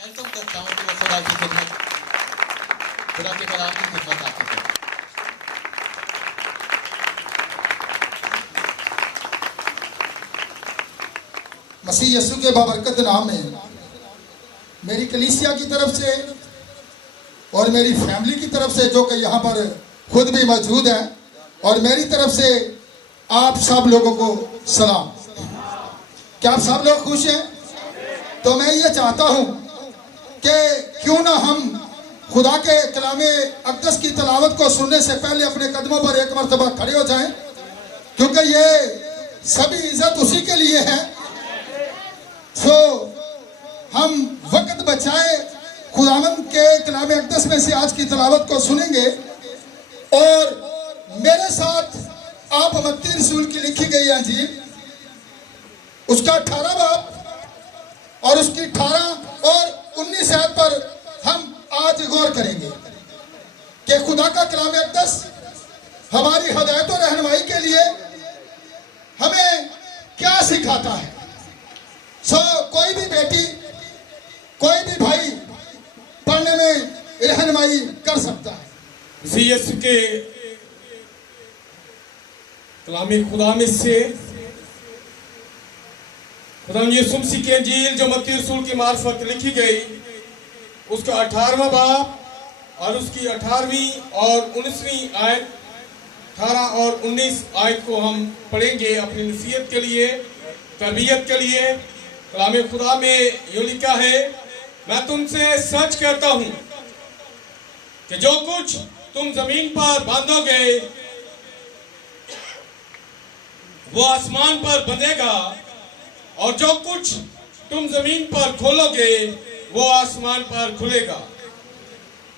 ऐसा करता हूँ कि वो खुदा की खिदमत, खुदा के कलाम की खिदमत आती है। मसीह यीशु के बाबरकत नाम में मेरी कलीसिया की तरफ से और मेरी फैमिली की तरफ से, जो कि यहाँ पर खुद भी मौजूद है, और मेरी तरफ से आप सब लोगों को सलाम। क्या आप सब लोग खुश हैं? तो मैं ये चाहता हूँ कि क्यों ना हम खुदा के कलाम अक़दस की तलावत को सुनने से पहले अपने कदमों पर एक मरतबा खड़े हो जाएं, क्योंकि ये सभी इज्जत उसी के लिए है। सो हम वक्त बचाए, खुदावंद के कलाम अक़दस में से आज की तलावत को सुनेंगे। और मेरे साथ आप मत्ती रसूल की लिखी गई अंजील, उसका 18 बाब और उसकी 18 और 19 आयत पर हम आज गौर करेंगे कि खुदा का कलाम अक़दस हमारी हदायत और रहनुमाई के लिए हमें क्या सिखाता है। कोई भी बेटी, कोई भी भाई पढ़ने में रहनुमाई कर सकता है। मसीह यीशु के कलाम खुदा में से खुदा यीशु मसीह की अंजील जो मत्ती रसूल की मार्फत लिखी गई, उसका 18वां बाब और उसकी 18वीं और 19वीं आयत, 18 और 19 आयत को हम पढ़ेंगे अपनी नसीहत के लिए, तरबियत के लिए। कलाम खुदा में यूं लिखा है, मैं तुमसे सच कहता हूं कि जो कुछ तुम जमीन पर बांधोगे वो आसमान पर बंधेगा, और जो कुछ तुम जमीन पर खोलोगे वो आसमान पर खुलेगा।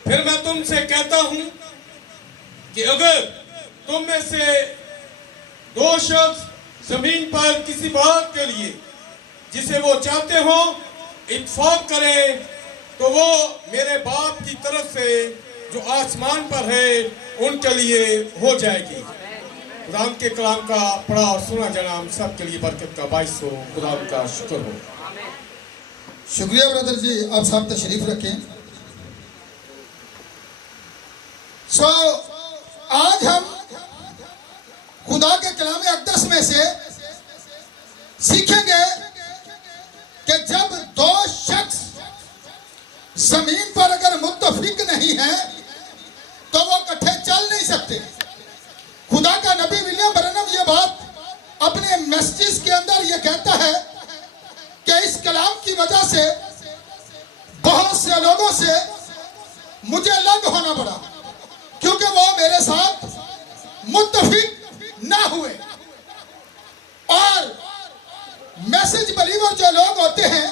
फिर मैं तुमसे कहता हूं कि अगर तुम में से दो शख्स जमीन पर किसी बात के लिए जिसे वो चाहते हो इत्तेफाक करें, तो वो मेरे बाप की तरफ से जो आसमान पर है उनके लिए हो जाएगी। खुदा के कलाम का पढ़ा और सुना जाना हम सब के लिए बरकत का बाइस हो। खुदा का शुक्र हो। शुक्रिया ब्रदर जी, आप सब तशरीफ रखें। आज हम खुदा के कलाम अक़दस में से सीखेंगे कि जब दो शख्स जमीन पर अगर मुत्तफिक नहीं है तो वो इकट्ठे चल नहीं सकते। खुदा का नबी विलियम ब्रैनम ये बात अपने मैसेज के अंदर ये कहता है कि इस कलाम की वजह से बहुत से लोगों से मुझे अलग होना पड़ा, क्योंकि वो मेरे साथ मुत्तफिक ना हुए। और मैसेज बलीवर जो लोग होते हैं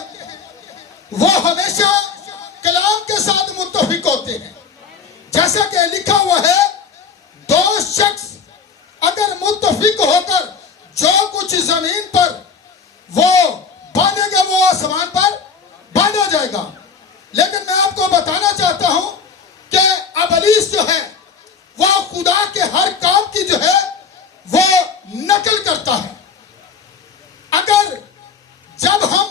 वो हमेशा कलाम के साथ मुत्तफिक होते हैं। जैसा कि लिखा हुआ है, दो शख्स अगर मुत्तफिक होकर जो कुछ जमीन पर वो बांधेगा वो आसमान पर बांध हो जाएगा। लेकिन मैं आपको बताना चाहता हूं कि अबलीस जो है वो खुदा के हर काम की जो है वो नकल करता है। अगर जब हम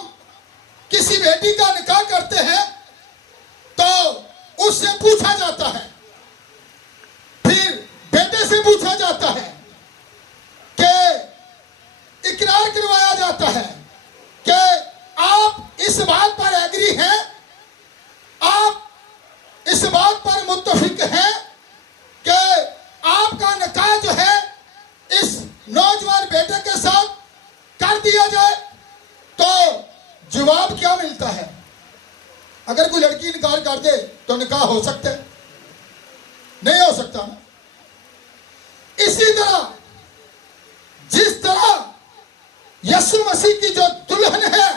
किसी बेटी का निकाह करते हैं तो उससे पूछा जाता है, फिर बेटे से पूछा जाता है कि इकरार करवाया जाता है कि आप इस बात पर एग्री हैं, आप इस बात पर मुत्तफिक हैं कि आपका निकाह जो है इस नौजवान बेटे के साथ कर दिया जाए। तो जवाब क्या मिलता है? अगर कोई लड़की इनकार कर दे तो निकाह हो सकता है? नहीं हो सकता ना। इसी तरह जिस तरह यीशु मसीह की जो दुल्हन है,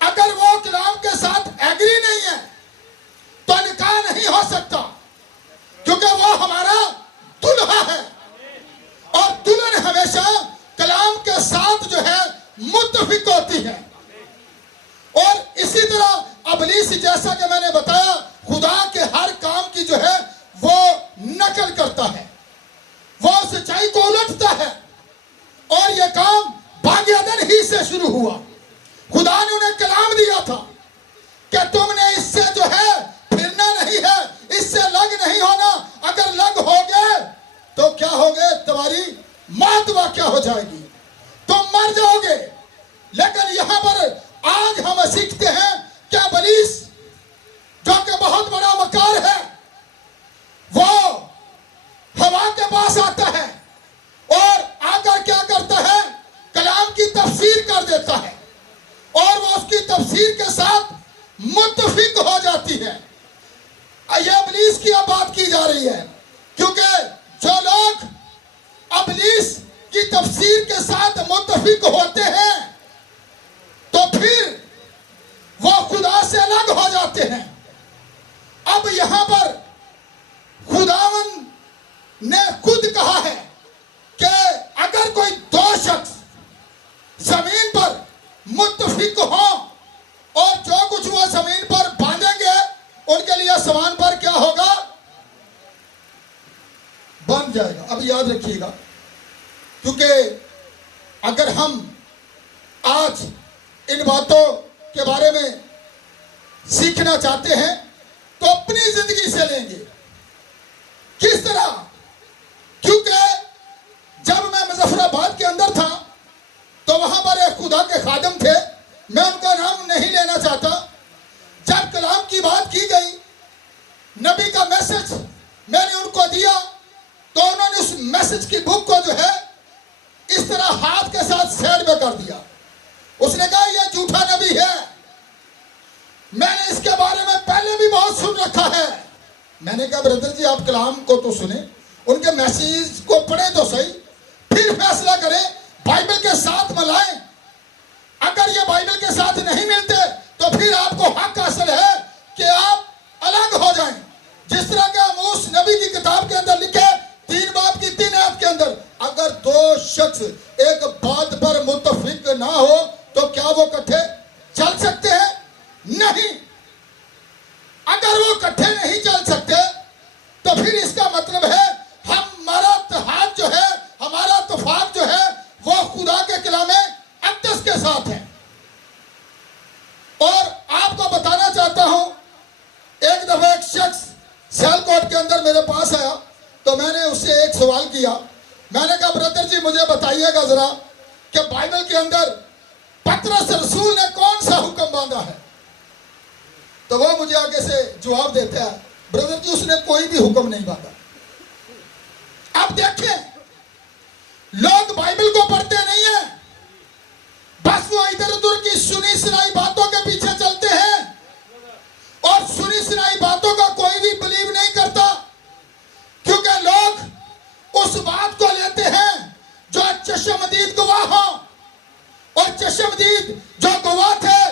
अगर वो कलाम के साथ एग्री नहीं है तो निकाह नहीं हो सकता, क्योंकि वो हमारा दुल्हा है। और दुल्हन हमेशा कलाम के साथ जो है मुत्तफिक होती है। और इसी तरह अबलीस, जैसा कि मैंने बताया, खुदा के हर काम की जो है वो नकल करता है, वो सच्चाई को उलटता है। और यह काम बागेदन ही से शुरू हुआ। खुदा ने उन्हें कलाम दिया था कि तुमने इससे जो है फिरना नहीं है, इससे लग नहीं होना। अगर लग हो गए तो क्या हो गए, तुम्हारी मौत वाक़या हो जाएगी, तुम मर जाओगे। लेकिन यहां पर आज हम सीखते हैं क्या इब्लीस जो कि बहुत बड़ा मकार है, वो हवा के पास आता है और आकर क्या करता है, कलाम की तफसीर कर देता है और वो उसकी तफसीर के साथ मुत्तफिक हो जाती है। ये इब्लीस की अब बात की जा रही है, क्योंकि जो लोग इब्लीस की तफसीर के साथ मुत्तफिक होते हैं तो फिर वो खुदा से अलग हो जाते हैं। अब यहां पर खुदावन ने खुद कहा है कि अगर कोई दो शख्स जमीन पर मुत्तफिक हो और जो कुछ वो जमीन पर बांधेंगे उनके लिए आसमान पर क्या होगा, बन जाएगा। अब याद रखिएगा, क्योंकि अगर हम आज इन बातों के बारे में सीखना चाहते हैं तो अपनी जिंदगी से लेंगे। किस तरह? क्योंकि जब मैं मुजफ्फराबाद के अंदर था तो वहां पर एक खुदा के खादम थे, मैं उनका नाम नहीं लेना चाहता। जब कलाम की बात की गई, नबी का मैसेज मैंने उनको दिया, तो उन्होंने उस मैसेज की बुक को जो है इस तरह हाथ के साथ साइड में कर दिया। उसने कहा यह झूठा नबी है, मैंने इसके बारे में पहले भी बहुत सुन रखा है। मैंने कहा ब्रदर जी आप कलाम को तो सुने, उनके मैसेज को पढ़े तो सही, फिर फैसला करें, बाइबल के साथ मिलाएं। अगर ये बाइबल के साथ नहीं मिलते तो फिर आपको हक हासिल है कि आप अलग हो जाएं। जिस तरह के आमोस नबी की किताब के अंदर लिखे 3 बाब की 3 आयत के अंदर, अगर दो शख्स एक बात पर मुत्तफिक ना हो तो क्या वो इकट्ठे चल सकते हैं? नहीं। अगर वो इकट्ठे नहीं चल सकते तो फिर इसका मतलब है हमारा इत्तेहाद जो है, हमारा इत्तेफाक जो है वो खुदा के कलाम अक़दस के साथ है। और आपको बताना चाहता हूं, एक दफा एक शख्स सियालकोट के अंदर मेरे पास आया तो मैंने उससे एक सवाल किया। मैंने कहा ब्रदर जी मुझे बताइएगा जरा कि बाइबल के अंदर पतरस रसूल ने कौन सा हुक्म बांधा है? तो वो मुझे आगे से जवाब देता है, ब्रदर जी उसने कोई भी हुक्म नहीं बांधा। आप देखें, लोग बाइबल को पढ़ते नहीं है, बस वो इधर उधर की सुनी सुनाई बातों के पीछे चलते हैं और सुनी सुनाई बातों का कोई भी बिलीव नहीं करता, क्योंकि लोग उस बात को लेते हैं जो चशमदीद गवाह हो, और चशमदीद जो गवाह थे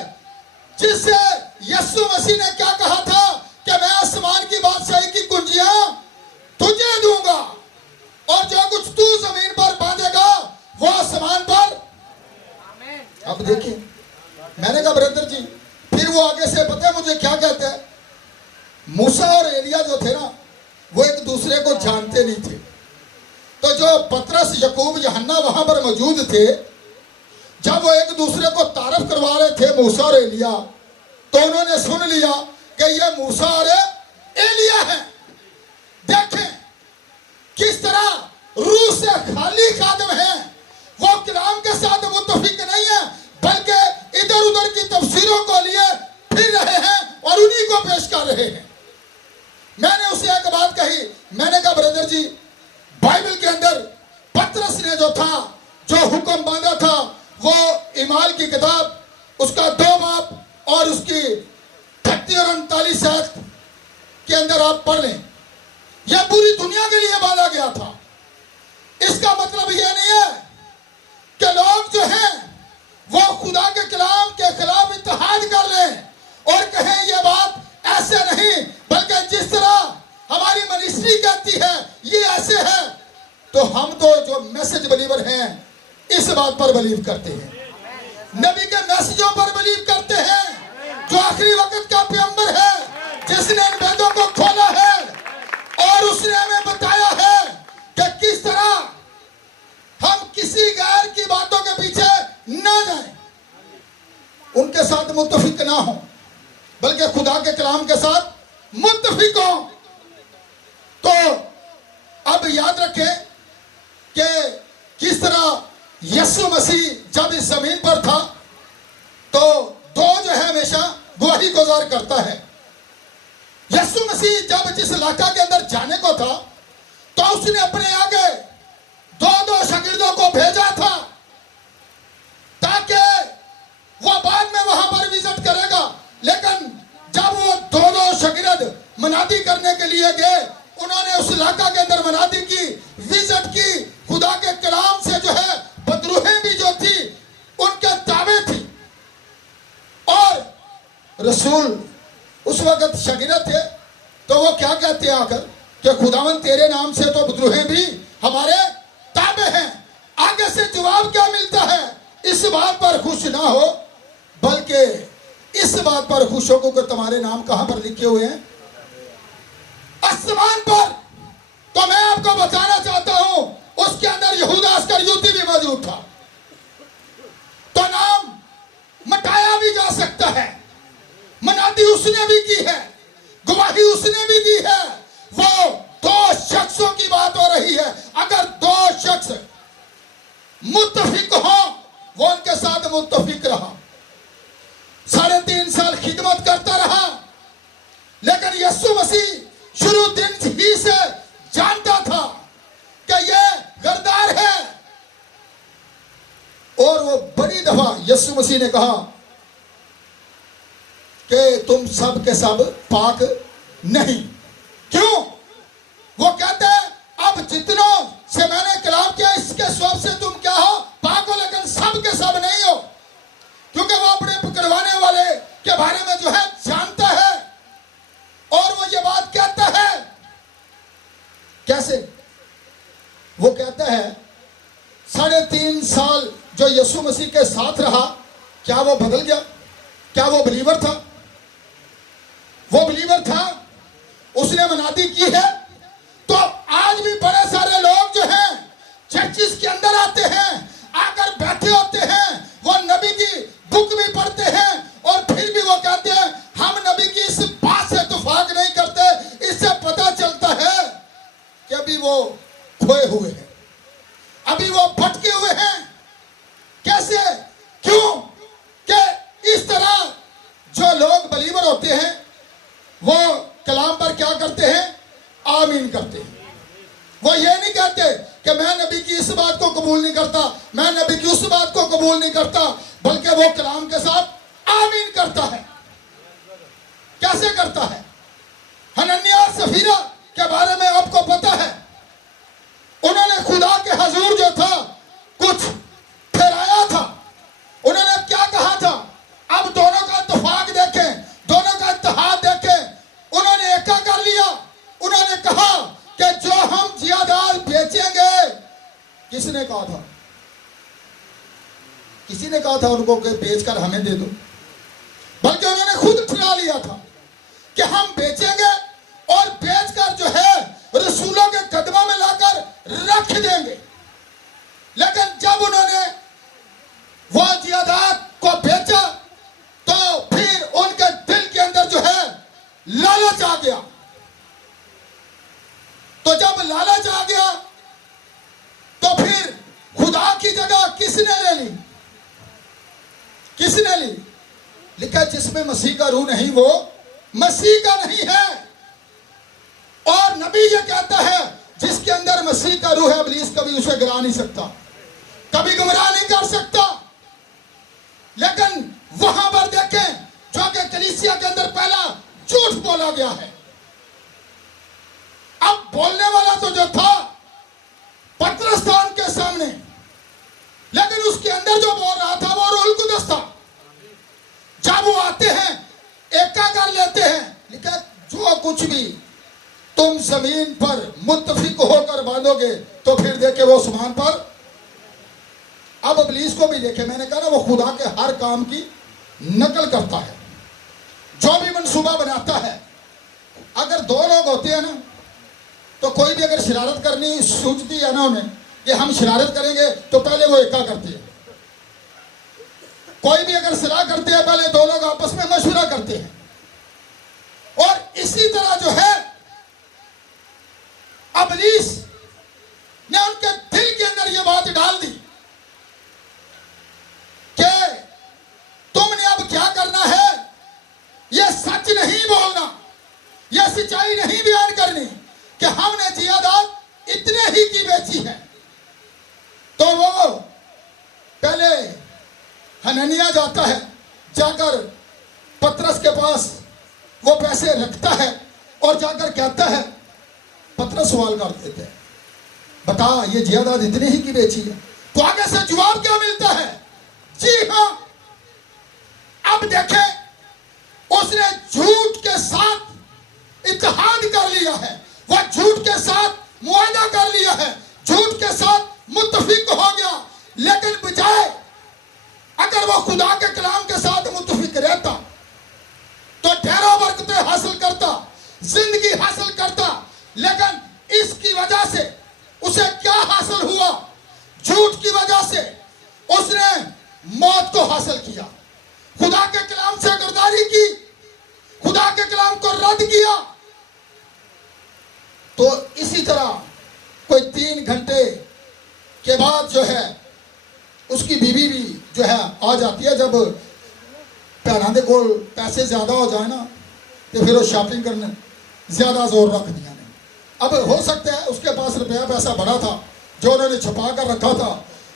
जिससे यीशु मसीह ने क्या कहा था कि मैं आसमान की बादशाही की कुंजियां तुझे दूंगा और जो कुछ तू जमीन पर बांधेगा वो आसमान पर। अब देखिए, मैंने कहा ब्रदर जी, फिर वो आगे से पता है मुझे क्या कहते हैं, मूसा और एलिया जो थे ना वो एक दूसरे को जानते नहीं थे। तो जो पतरस यकूब यूहन्ना वहां पर मौजूद थे, जब वो एक दूसरे को तारफ करवा रहे थे मूसा और एलिया, तो उन्होंने सुन लिया कि ये मूसा और एलिया है। देखें किस तरह रूह से खाली खादम है, वो कलाम के साथ मुत्तफिक नहीं है, बल्कि इधर उधर की तफसीरों को लिए फिर रहे हैं और उन्हीं को पेश कर रहे हैं। मैंने उसे एक बात कही, मैंने कहा ब्रदर जी बाइबल के अंदर पतरस ने जो था, जो हुक्म बांधा था, वो इमाल की किताब उसका 2 बाब और उसकी 38 और 39 आयत के अंदर आप पढ़ लें। यह पूरी दुनिया के लिए बांधा गया था। इसका मतलब यह नहीं है कि लोग जो हैं वो खुदा के कलाम के खिलाफ इत्तेहाद कर लें और कहें यह बात ऐसे नहीं, बल्कि जिस तरह हमारी मिनिस्ट्री कहती है ये ऐसे है, तो हम तो जो मैसेज बिलीवर हैं इस बात पर बिलीव करते हैं, नबी के मैसेजों पर बिलीव करते हैं, जो आखिरी वक्त का पैगंबर है, जिसने इन वेदों को खोला है और उसने हमें बताया है कि किस तरह हम किसी गैर की बातों के पीछे न जाएं, उनके साथ मुत्तफिक ना हो। बल्कि खुदा के कलाम के साथ मुत्तफिक हो। तो अब याद रखें कि किस तरह यीशु मसीह जब इस जमीन पर था तो दो जो है हमेशा गवाही गुजार करता है। यीशु मसीह जब जिस इलाका के अंदर जाने को था तो उसने अपने आगे दो दो शागिर्दों को भेजा था ताकि वो बाद में वहां पर विजिट करेगा। लेकिन जब वो दो दो शागिर्द मनादी करने के लिए गए, उन्होंने उस इलाका के अंदर मनादी की, विजिट की, खुदा के कलाम से जो है बदरूहें भी जो थी उनके ताबे थी। और रसूल उस वक्त शागिर्द थे तो वो क्या कहते हैं आकर कि खुदावन तेरे नाम से तो बदरूहें भी हमारे ताबे हैं। आगे से जवाब क्या मिलता है? इस बात पर खुश ना हो बल्कि इस बात पर खुश हो कि तुम्हारे नाम कहां पर लिखे हुए हैं? आसमान पर। तो मैं आपको बताना चाहता हूं उसके अंदर यहूदा इस्करियोती भी मौजूद था। तो नाम मिटाया भी जा सकता है, मनादी उसने भी की है, गवाही उसने भी दी है। वो दो शख्सों की बात हो रही है। अगर दो शख्स मुत्तफिक हो, वो उनके साथ मुत्तफिक रहा, 3.5 साल खिदमत करता रहा। लेकिन यीशु मसीह शुरू दिन ही से जानता था कि ये गद्दार है। और वो बड़ी दफा यीशु मसीह ने कहा कि तुम सब के सब पाक नहीं। क्यों? वो कहते हैं अब जितनों से मैंने कलाम किया इसके सब से तुम क्या हो? पाक हो। लेकिन सब के सब नहीं हो, क्योंकि वो अपने पकड़वाने वाले के बारे में जो है जानता है। और वो ये बात कहता है कैसे? वो कहता है 3.5 साल जो यीशु मसीह के साथ रहा, क्या वो बदल गया? क्या वो बिलीवर था? वो बिलीवर था, उसने मनादी की है। तो आज भी बड़े सारे लोग जो हैं चर्चिस के अंदर आते हैं, आकर बैठे होते हैं, वो नबी की बुक भी पढ़ते हैं और फिर भी वो कहते हैं हम नबी की इस बात से इत्तेफाक नहीं करते। इससे पता चलता है कि अभी वो खोए हुए हैं, अभी वो भटके हुए हैं। कैसे? क्यों? कि इस तरह जो लोग बिलीवर होते हैं वो कलाम पर क्या करते हैं? आमीन करते हैं। वो ये नहीं कहते कि मैं नबी की इस बात को कबूल नहीं करता, मैं नबी की उस बात को कबूल नहीं करता, बल्कि वो कलाम के साथ आमीन करता है। कैसे करता है? हनन्याह और सफीरा के बारे में आपको पता है, उन्होंने खुदा के हजूर जो था कुछ ठहराया था। उन्होंने क्या कहा था? अब दोनों का इत्तेफाक देखें, दोनों का इत्तेहाद देखें। उन्होंने एका कर लिया। उन्होंने कहा कि जो हम जियादात बेचेंगे, किसने कहा था? किसी ने कहा था उनको कि बेचकर हमें दे दो, बल्कि उन्होंने खुद ठहरा लिया था कि हम बेचेंगे और बेचकर जो है रसूलों के कदमों में लाकर रख देंगे। लेकिन जब उन्होंने वो जियादात को बेचा तो फिर उनके दिल के अंदर जो है लालच आ गया। तो जब लालच आ गया तो फिर खुदा की जगह किसने ले ली? किसने ली? लिखा जिसमें मसीह का रूह नहीं वो मसीह का नहीं है। और नबी ये कहता है जिसके अंदर मसीह का रूह है, इब्लीस कभी उसे गिरा नहीं सकता, कभी गुमराह नहीं कर सकता। लेकिन वहां पर देखें जो कि कलीसिया के अंदर पहला झूठ बोला गया है। अब बोलने वाला तो जो था पतरस था उनके सामने, लेकिन उसके अंदर जो बोल रहा था वो रूहुल कुद्दस था। जब वो आते हैं एका कर लेते हैं, लिखा जो कुछ भी तुम जमीन पर मुत्तफिक होकर बांधोगे तो फिर देखे वो आसमान पर। अब इब्लीस को भी देखे, मैंने कहा ना वो खुदा के हर काम की नकल करता है, जो भी मंसूबा बनाता है। अगर दो लोग होते हैं ना तो कोई भी अगर शरारत करनी सूझती है ना उन्हें कि हम शरारत करेंगे तो पहले वो एका करते हैं। कोई भी अगर सलाह करते हैं पहले दो लोग आपस में मशवरा करते हैं और इसी तरह जो है इब्लीस ने उनके दिल के अंदर यह बात डाल दी कि तुमने अब क्या करना है, यह सच नहीं बोलना, यह सच्चाई नहीं बयान करनी कि हमने जियादात इतने ही की बेची है। तो वो पहले हननिया जाता है, जाकर पतरस के पास वो पैसे रखता है और जाकर कहता है, पतरस सवाल कर देते हैं, बता ये जियादात इतनी ही की बेची है। तो आगे से जवाब क्या मिलता है, जी हां। अब देखें, उसने झूठ के साथ इत्तेहाद कर लिया है, वह झूठ के साथ मुआहदा कर लिया है, झूठ के साथ मुत्तफिक हो गया। लेकिन बजाय अगर वो खुदा के कलाम के साथ मुत्तफिक रहता तो ढेरों बरकतें हासिल करता, जिंदगी हासिल करता। लेकिन इसकी वजह से उसे क्या हासिल हुआ, झूठ की वजह से उसने मौत को हासिल किया, खुदा के कलाम से गद्दारी की, खुदा के कलाम को रद्द किया। तो इसी तरह कोई 3 घंटे के बाद जो है उसकी बीवी भी जो है आ जाती है। जब भैन को पैसे ज्यादा हो जाए ना तो फिर वो शॉपिंग करने ज्यादा जोर रख दिया ने। अब हो सकता है उसके पास रुपया पैसा बड़ा था जो उन्होंने छुपा कर रखा था,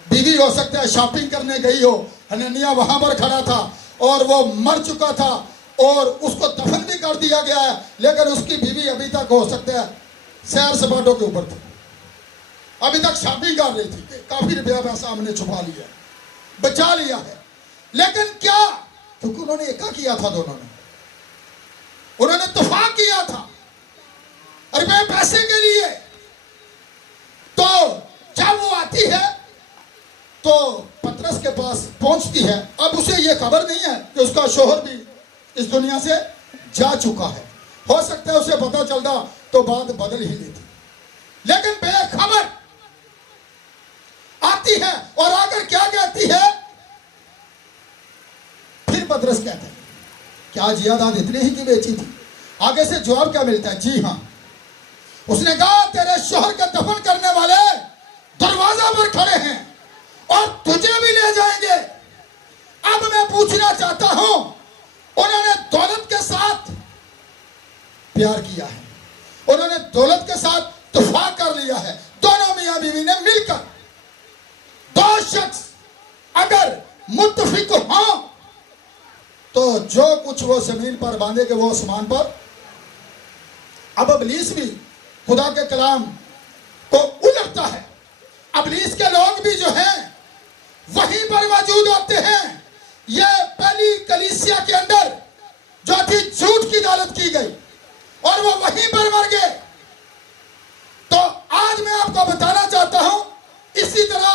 बीवी हो सकता है शॉपिंग करने गई हो, हननिया वहां पर खड़ा था और वो मर चुका था और उसको दफन भी कर दिया गया है, लेकिन उसकी बीवी अभी तक हो सकता है सैर सपाटों के ऊपर थी, अभी तक शॉपिंग कर रही थी। काफी रुपया पैसा हमने छुपा लिया, बचा लिया है। लेकिन क्या, क्योंकि उन्होंने एका किया था, दोनों ने उन्होंने इत्तेफाक किया था रुपए पैसे के लिए। तो जब वो आती है तो पतरस के पास पहुंचती है। अब उसे ये खबर नहीं है कि उसका शोहर भी इस दुनिया से जा चुका है, हो सकता है उसे पता चलता तो बात बदल ही लेती, लेकिन बेखबर आती है और आकर क्या कहती है, फिर पतरस कहते हैं क्या जियादात इतने ही की बेची थी। आगे से जवाब क्या मिलता है, जी हां। उसने कहा तेरे शोहर का दफन करने वाले दरवाजा पर खड़े हैं और तुझे भी ले जाएंगे। अब मैं पूछना चाहता हूं, उन्होंने दौलत के साथ प्यार किया है, उन्होंने दौलत के साथ इत्तेफाक कर लिया है, दोनों मियां बीवी ने मिलकर। 2 शख्स अगर मुत्तफिक हों तो जो कुछ वो जमीन पर बांधेंगे वो आसमान पर। अब इब्लीस भी खुदा के कलाम को उलटता है, इब्लीस के लोग भी जो हैं वहीं पर मौजूद होते हैं। ये पहली कलीसिया के अंदर जो थी झूठ की दौलत की गई और वो वहीं पर मर गए। तो आज मैं आपको बताना चाहता हूं, इसी तरह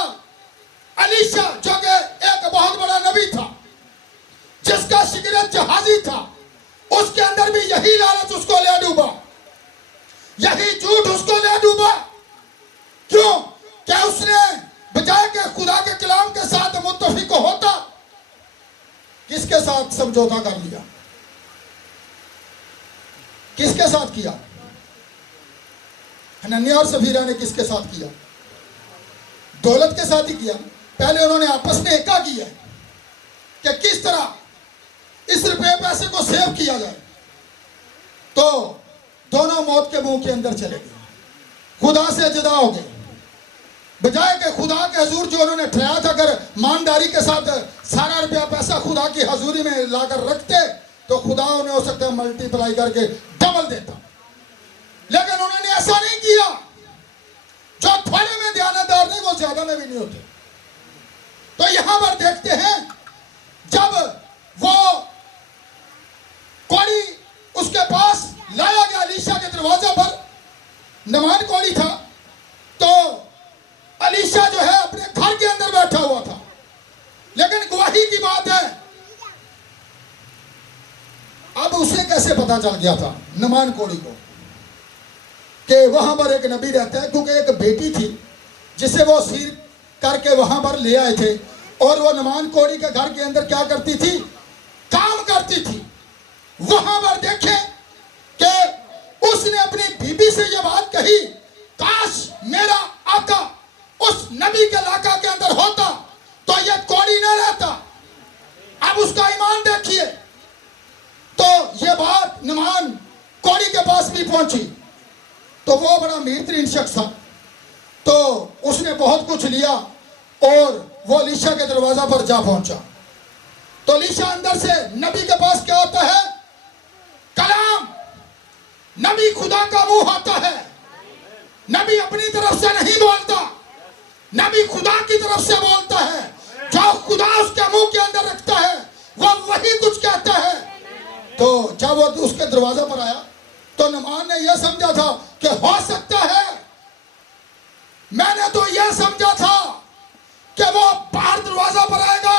अलीशा जो कि एक बहुत बड़ा नबी था, जिसका शिगिरत जहाजी था, उसके अंदर भी यही लालच उसको ले डूबा, यही झूठ उसको ले डूबा। क्यों? क्या उसने बजाय के खुदा के कलाम के साथ मुत्तफिक होता, किसके साथ समझौता कर लिया, किसके साथ किया? हनन्याह और सफीरा ने किसके साथ किया? दौलत के साथ ही किया। पहले उन्होंने आपस में एका किया कि किस तरह इस रुपये पैसे को सेव किया जाए। तो दोनों मौत के मुंह के अंदर चले गए, खुदा से जुदा हो गए। बजाय के खुदा के हजूर जो उन्होंने ठहराया था, अगर ईमानदारी के साथ सारा रुपया पैसा खुदा की हजूरी में लाकर रखते तो खुदा उन्हें हो सकता है मल्टीप्लाई करके डबल देता, लेकिन उन्होंने ऐसा नहीं किया। जो थोड़े में ध्यानदार नहीं वो ज्यादा में भी नहीं होते। तो यहां पर देखते हैं जब वो कौड़ी उसके पास लाया गया, अलीशा के दरवाजा पर नमान कौड़ी था, तो अलीशा जो है अपने घर के अंदर बैठा हुआ था। लेकिन गवाही की बात है, अब उसे कैसे पता चल गया था नमान कोड़ी को कि वहां पर एक नबी रहता है? क्योंकि एक बेटी थी जिसे वो सीर करके वहां पर ले आए थे और वो नमान कोड़ी के घर के अंदर क्या करती थी? काम करती थी। वहां पर देखें अब उसका ईमान देखिए। तो ये बात नुमान कोड़ी के पास भी पहुंची। तो वो बड़ा अमीर शख्स था, तो उसने बहुत कुछ लिया और वो अलीशा के दरवाजा पर जा पहुंचा। तो अलीशा अंदर से, नबी के पास क्या होता है? कलाम। नबी खुदा का मुंह होता है। नबी अपनी तरफ से नहीं बोलता, नबी खुदा की तरफ से बोलता है। जो खुदा उसके मुंह के अंदर रखता है वो वही कुछ कहता है। तो जब वो उसके दरवाजे पर आया तो नुमान ने यह समझा था कि हो सकता है, मैंने तो यह समझा था कि वो बाहर दरवाजा पर आएगा,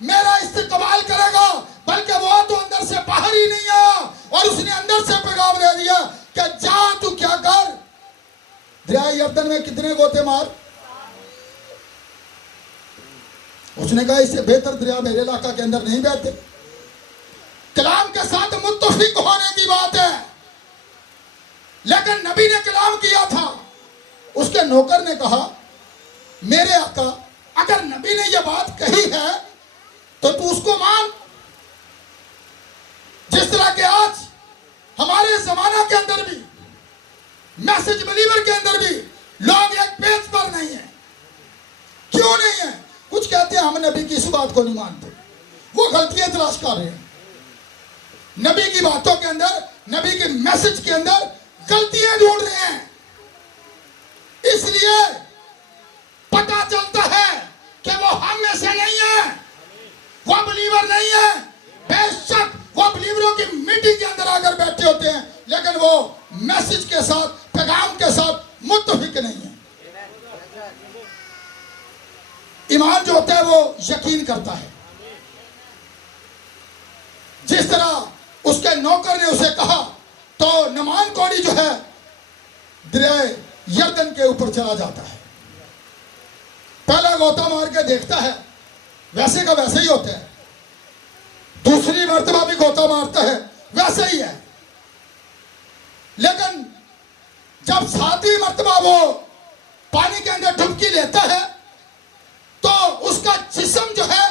मेरा इस्तेकबाल करेगा, बल्कि वो तो अंदर से बाहर ही नहीं आया और उसने अंदर से पैगाम दे दिया कि जा तू क्या कर, दरिया यर्दन में कितने गोते मार। उसने कहा इससे बेहतर दरिया मेरे इलाका के अंदर नहीं बहते। कलाम के साथ मुत्तफिक होने की बात है, लेकिन नबी ने कलाम किया था। उसके नौकर ने कहा मेरे आका, अगर नबी ने यह बात कही है तो तू उसको मान। जिस तरह के आज हमारे जमाना के अंदर भी, मैसेज बिलीवर के अंदर भी लोग एक पेज पर नहीं है। क्यों नहीं है? कुछ कहते हैं हम नबी की इस बात को नहीं मानते, वो गलतियां तलाश कर रहे हैं। नबी की बातों के अंदर, नबी के मैसेज के अंदर गलतियां ढूंढ रहे हैं। इसलिए पता चलता है कि वो हम में से नहीं है, वो बिलीवर नहीं है। बेशक वो बिलीवरों की मीटिंग के अंदर आकर बैठे होते हैं, लेकिन वो मैसेज के साथ, पैगाम के साथ मुत्तफिक नहीं है। ईमान जो होता है वो यकीन करता है। जिस तरह उसके नौकर ने उसे कहा, तो नुमान कोड़ी जो है दरिया यर्दन के ऊपर चला जाता है। पहला गोता मार के देखता है, वैसे का वैसे ही होता है। दूसरी मर्तबा भी गोता मारता है, वैसे ही है। लेकिन जब सातवीं मर्तबा वो पानी के अंदर डुबकी लेता है तो उसका जिस्म जो है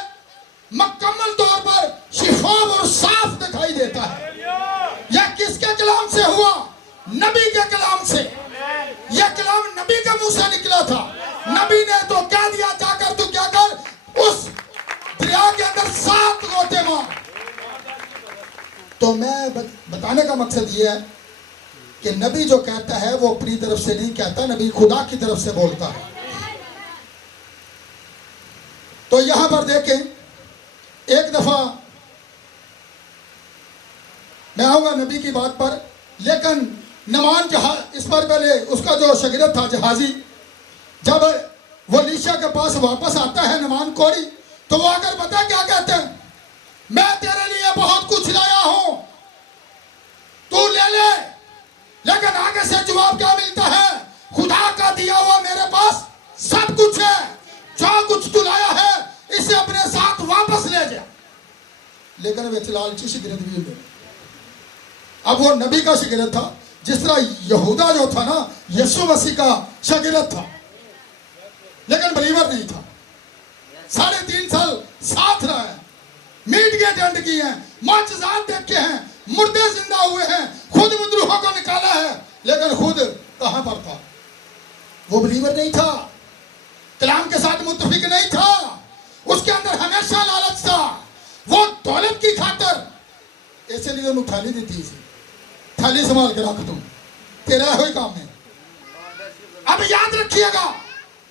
मुकम्मल तौर पर शिफाफ और साफ दिखाई देता है। यह किसके कलाम से हुआ? नबी के कलाम से। यह कलाम नबी के मुंह से निकला था। नबी ने तो कह दिया जाकर तू क्या कर, उस दरिया के अंदर 7 गोते मार। तो मैं बताने का मकसद यह है कि नबी जो कहता है वो अपनी तरफ से नहीं कहता, नबी खुदा की तरफ से बोलता है। तो यहां पर देखें, एक दफा मैं आऊंगा नबी की बात पर, लेकिन नुमान जहाज, इस पर पहले उसका जो शागिर्द था जहाजी, जब वो अलीशा के पास वापस आता है नुमान कोड़ी, तो वो आकर पता क्या कहते हैं, मैं तेरे लिए बहुत कुछ लाया हूं, तू ले ले। लेकिन आगे से जवाब क्या मिलता है? खुदा का दिया हुआ मेरे पास सब कुछ है, जो कुछ तू लाया है इसे अपने साथ वापस ले जा। लेकिन वे लालची शागिर्द भी हुए। अब वो नबी का शागिर्द था, जिस तरह यहूदा जो था ना, यीशु मसीह का शागिर्द था, लेकिन बिलीवर नहीं था। 3.5 साल साथ रहा है, मीटिंगें अटेंड की हैं, माजज़ात देखे हैं, मुर्दे जिंदा हुए हैं, खुद मजरूहों को निकाला है, लेकिन खुद कहां पर था? वो बिलीवर नहीं था, कलाम के साथ मुत्तफिक नहीं था। उसके अंदर हमेशा लालच था, वो दौलत की खातर। इसलिए उन्होंने थाली दी थी, थाली संभाल के रख, तुम तेरा ही काम है। अब याद रखिएगा,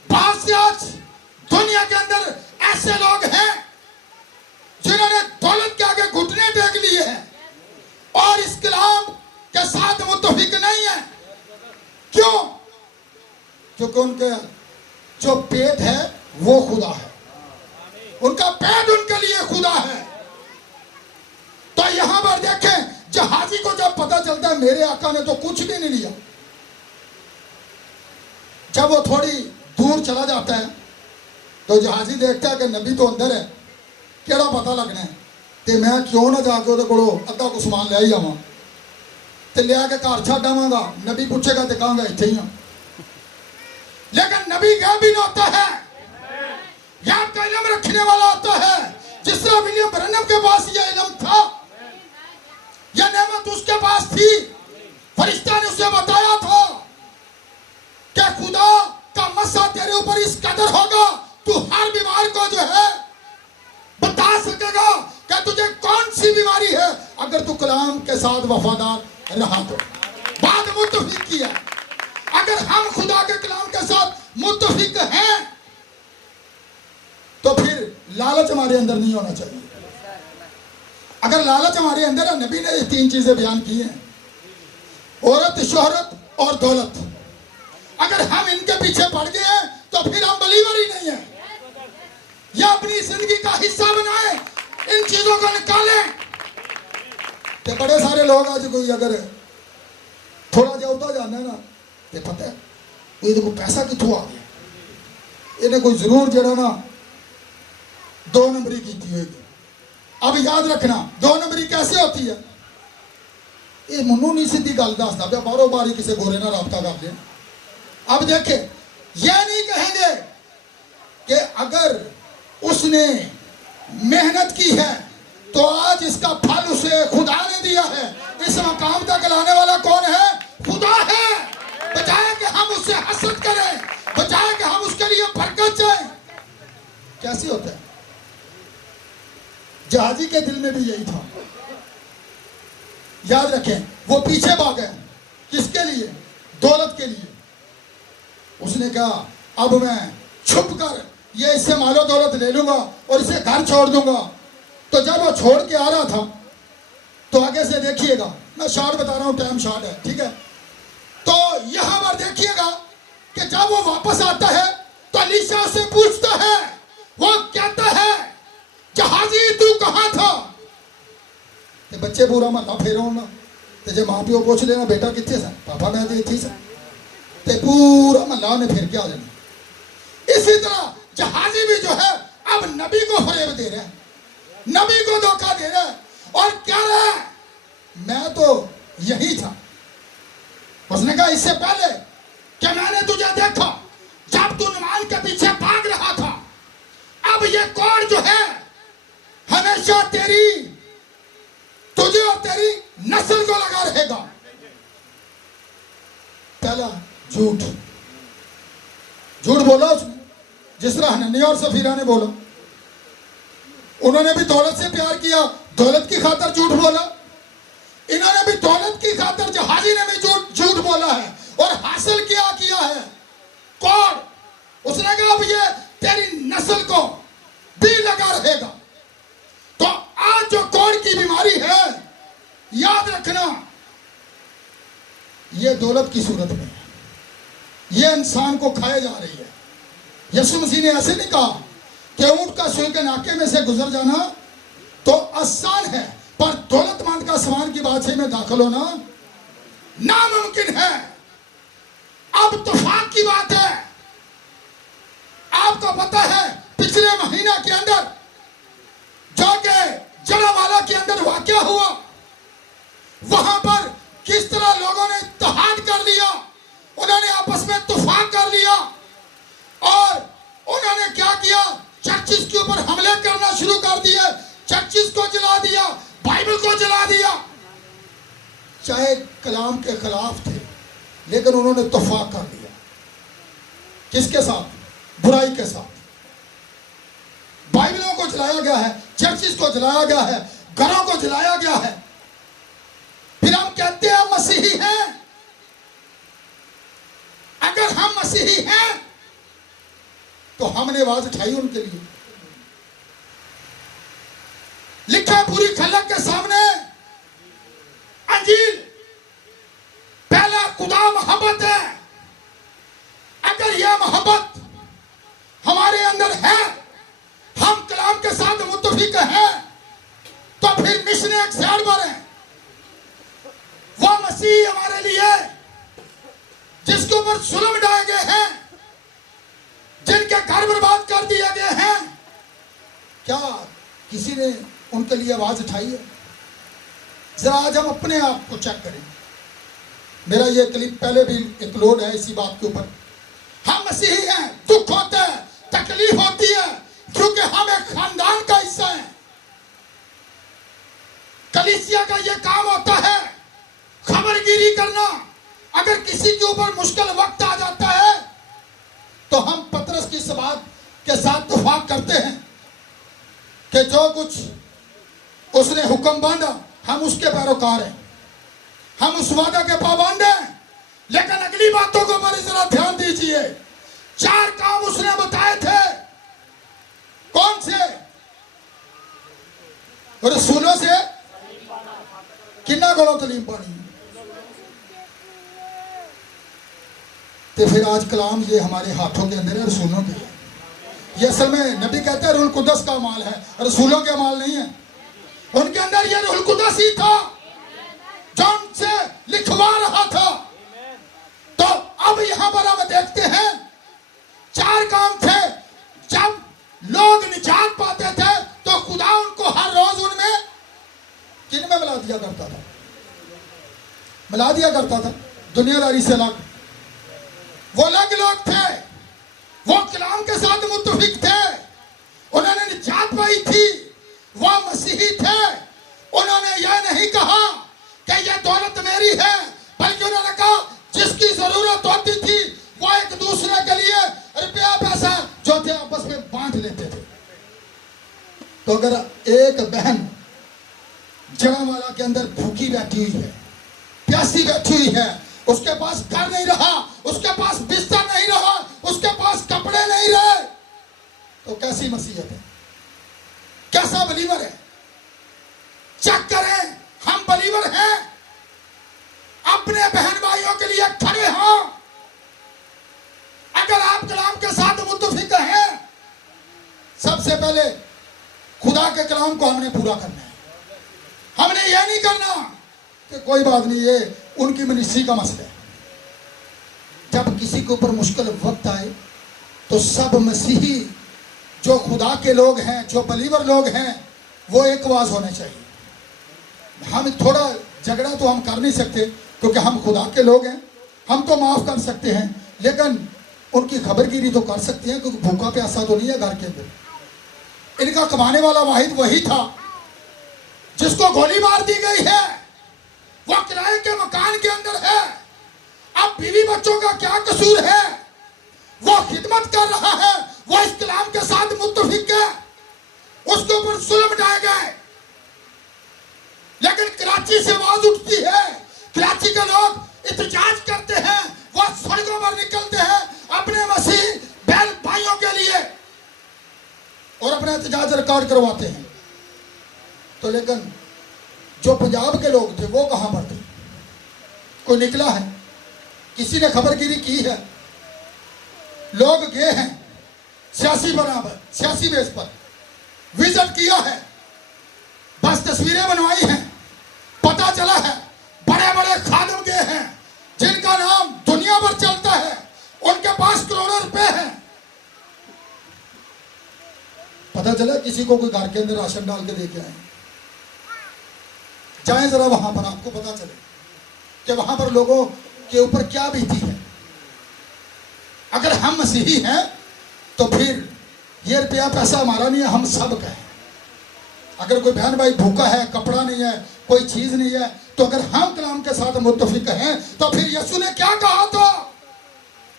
बहुत से आज दुनिया के अंदर ऐसे लोग हैं जिन्होंने दौलत के आगे घुटने टेक लिए हैं और इस कलाम के साथ मुत्तफिक नहीं है। क्यों? क्योंकि उनके जो पेट है वो खुदा है, उनका पेट उनके लिए खुदा है। तो यहां पर देखें, जहाजी को जब पता चलता है मेरे आका ने तो कुछ भी नहीं लिया, जब वो थोड़ी दूर चला जाता है तो जहाजी देखता है कि नबी तो अंदर है, केड़ा पता लगना है, तो मैं क्यों ना जाके ਉਹਦੇ ਕੋਲੋਂ ਅੱਧਾ ਕੁ ਸਮਾਨ ਲੈ ਹੀ ਆਵਾਂ ਤੇ ਲਿਆ के घर ਛੱਡ ਆਵਾਂਗਾ। नबी पूछेगा तो कहांगा ਇੱਥੇ ही हां। लेकिन नबी गायब भी ना होता है, याद का इल्म रखने वाला होता है। जिस तरह विलियम ब्रैनम के पास यह इल्म था, यह नेमत उसके पास थी, फरिश्ता ने उसे बताया था कि खुदा का मसा तेरे ऊपर इस कदर होगा, तू हर बीमार को जो है बता सकेगा कि तुझे कौन सी बीमारी है, अगर तू कलाम के साथ वफादार रहा तो। बात मुत्तफिक किया, अगर हम खुदा के कलाम के साथ मुत्तफिक हैं तो फिर लालच हमारे अंदर नहीं होना चाहिए। अगर लालच हमारे अंदर है, नबी ने 3 चीजें बयान की हैं, औरत, शोहरत और दौलत, अगर हम इनके पीछे पड़ गए हैं तो फिर हम बलीवर ही नहीं है। या अपनी जिंदगी का हिस्सा बनाए, इन चीजों को निकालें। तो बड़े सारे लोग आज कोई अगर थोड़ा जा उतर जाना है ना, तो पता है ये देखो पैसा कितों आ गया, इन्हें कोई जरूर जरा ना 2 नंबरी की होगी। अब याद रखना 2 नंबरी कैसे होती है, ये मनु नहीं सीधी गल दसदा पे, बारों बारी किसी गोरे ना राबता कर ले। अब देखे, यह नहीं कहेंगे कि अगर उसने मेहनत की है तो आज इसका फल उसे खुदा ने दिया है। इस मकाम तक लाने वाला कौन है? खुदा है। बजाय कि हम उससे हसद करें, बजाय कि हम उसके लिए बरकत चाहें। कैसे होता है? जहाजी के दिल में भी यही था। याद रखें, वो पीछे भाग गए, किसके लिए? दौलत के लिए। उसने कहा अब मैं छुप कर ये इससे मालो दौलत ले लूंगा और इसे घर छोड़ दूंगा। तो जब वो छोड़ के आ रहा था तो आगे से देखिएगा, मैं शॉर्ट बता रहा हूं, टाइम शॉर्ट है, ठीक है। तो यहां पर देखिएगा कि जब वो वापस आता है तो अलीशा से पूछता है, वो कहता है जहाजी तू कहां था? ते बच्चे पूरा महला फेरो ना, ते जे मां प्यो पूछ लेना बेटा कितने सा, पापा मैं तो इतनी सा, ते पूरा महला ने फिर के आ जाना। इसी तरह जहाजी भी जो है अब नबी को फरेब दे रहा है, नबी को धोखा दे रहा है और क्या रहा है, मैं तो यही था। उसने कहा इससे पहले कि मैंने तुझे देखा जब तू नुमान के पीछे भाग रहा था, अब ये कौन जो है हमेशा तुझे और तेरी नस्ल को लगा रहेगा। पहला झूठ बोला उसने, जिस तरह हनन्याह और सफीरा ने बोला। उन्होंने भी दौलत से प्यार किया, दौलत की खातिर झूठ बोला। इन्होंने भी दौलत की खातिर, जहाजी ने भी झूठ बोला है और हासिल किया है कौन? उसने कहा अब ये तेरी नस्ल को भी लगा रहेगा। तो आज जो कौन की बीमारी है, याद रखना, ये दौलत की सूरत में है, ये इंसान को खाए जा रही है। यीशु मसीह ने ऐसे नहीं कहा कि ऊंट का सुई के नाके में से गुजर जाना तो आसान है, पर दौलतमंद का आसमान की बादशाही में दाखिल होना नामुमकिन है। अब तूफान की बात है। आपको पता है पिछले महीना के अंदर जो कि जड़ावाला के अंदर वाकया हुआ, वहां पर किस तरह लोगों ने इत्तेहाद कर लिया, उन्होंने आपस में तूफान कर लिया और उन्होंने क्या किया, चर्चिस के ऊपर हमले करना शुरू कर दिए, चर्चिस को जला दिया, बाइबल को जला दिया। चाहे कलाम के खिलाफ थे लेकिन उन्होंने तूफान कर दिया। किसके साथ? बुराई के साथ। बाइबलों को जलाया गया है, चर्चिस को जलाया गया है, घरों को जलाया गया है। फिर हम कहते हैं मसीही हैं। अगर हम मसीही हैं तो हमने आवाज उठाई उनके लिए। लिखा है पूरी खलक के सामने, अंजील पहला खुदा मोहब्बत है। अगर यह मोहब्बत हमारे अंदर है, हम कलाम के साथ मुत्तफिक हैं, तो फिर मिशन एक साइड पर है। वो मसीह हमारे लिए जिसके ऊपर जुल्म ढाए गए हैं, जिनके घर बर्बाद कर दिए गए हैं, क्या किसी ने उनके लिए आवाज उठाई है? जरा आज हम अपने आप को चेक करें। मेरा ये क्लिप पहले भी एक लोड है इसी बात के ऊपर। हम मसीही हैं, दुख होता है, तकलीफ होती है, क्योंकि हम एक खानदान का हिस्सा हैं। कलीसिया का ये काम होता है, खबरगिरी करना। अगर किसी के ऊपर मुश्किल वक्त आ जाता है तो हम पतरस की इस बात के साथ इत्तेफाक करते हैं कि जो कुछ उसने हुक्म बांधा हम उसके पैरोकार हैं, हम उस वादा के पाबंद हैं। लेकिन अगली बातों को पर जरा ध्यान दीजिए। 4 काम उसने बताए थे। कौन से? रसूलों से किन्ना गलो तलीम पानी। तो फिर आज कलाम ये हमारे हाथों के अंदर है, रसूलों के। ये असल में नबी कहते हैं रूहुल कुद्दस का माल है, रसूलों के माल नहीं है। उनके अंदर ये रूहुल कुद्दस ही था जो उनसे लिखवा रहा था। तो अब यहां पर हम देखते हैं 4 काम थे। जब लोग निजात पाते थे तो खुदा उनको हर रोज उनमें किन में मिला दिया करता था, मिला दिया करता था। दुनियादारी से अलग वो अलग लोग थे, वो कलाम के साथ मुत्तफिक थे, उन्होंने निजात पाई थी, वो मसीही थे। उन्होंने यह नहीं कहा कि यह दौलत मेरी है, बल्कि उन्होंने कहा जिसकी जरूरत होती थी वो एक दूसरे के लिए रुपया पैसा जो थे आपस में बांट लेते थे। तो अगर एक बहन जड़ावाला के अंदर भूखी बैठी हुई है, प्यासी बैठी हुई है, उसके पास घर नहीं रहा, उसके पास बिस्तर नहीं रहा, उसके पास कपड़े नहीं रहे, तो कैसी मसीहत है, कैसा बलीवर है? चेक करें, हम बलीवर हैं, अपने बहन भाइयों के लिए खड़े हों। अगर आप कलाम के साथ मुत्तफिक हैं, सबसे पहले खुदा के कलाम को हमने पूरा करना है। हमने यह नहीं करना कि कोई बात नहीं, ये उनकी मिनिस्ट्री का मसला है। जब किसी के ऊपर मुश्किल वक्त आए तो सब मसीही जो खुदा के लोग हैं, जो बलीवर लोग हैं, वो एक आवाज होने चाहिए। हम थोड़ा झगड़ा तो हम कर नहीं सकते क्योंकि हम खुदा के लोग हैं, हम तो माफ कर सकते हैं, लेकिन उनकी खबरगिरी तो कर सकते हैं क्योंकि भूखा प्यासा तो नहीं है घर के अंदर। इनका कमाने वाला वाहिद वही था जिसको गोली मार दी गई है, वो किराए के मकान के अंदर है। अब बीवी बच्चों का क्या कसूर है? वो खिदमत कर रहा है, वो इस कलाम के साथ मुत्तफिक है, उसके ऊपर जुल्म ढाए गए। लेकिन कराची से आवाज उठती है, कराची के लोग एहतजाज करते हैं, वो सड़कों पर निकलते हैं अपने मसीह बहन भाइयों के लिए और अपना एहतजाज रिकॉर्ड करवाते हैं। तो लेकिन जो पंजाब के लोग थे वो कहां पर थे? कोई निकला है? किसी ने खबरगिरी की है? लोग गए हैं सियासी बराबर, सियासी बेस पर विजिट किया है, बस तस्वीरें बनवाई हैं, पता चला है बड़े बड़े खादिम गए हैं जिनका नाम दुनिया भर चलता है, उनके पास करोड़ों रुपए हैं। पता चला किसी को कोई घर के अंदर राशन डाल के देके आए। जाएं जरा वहां पर, आपको पता चले कि वहां पर लोगों के ऊपर क्या बीती है। अगर हम मसीही हैं तो फिर ये रुपया पैसा हमारा नहीं है, हम सब का है। अगर कोई बहन भाई भूखा है, कपड़ा नहीं है, कोई चीज नहीं है, तो अगर हम कलाम के साथ मुत्तफिक हैं तो फिर यीशु ने क्या कहा था?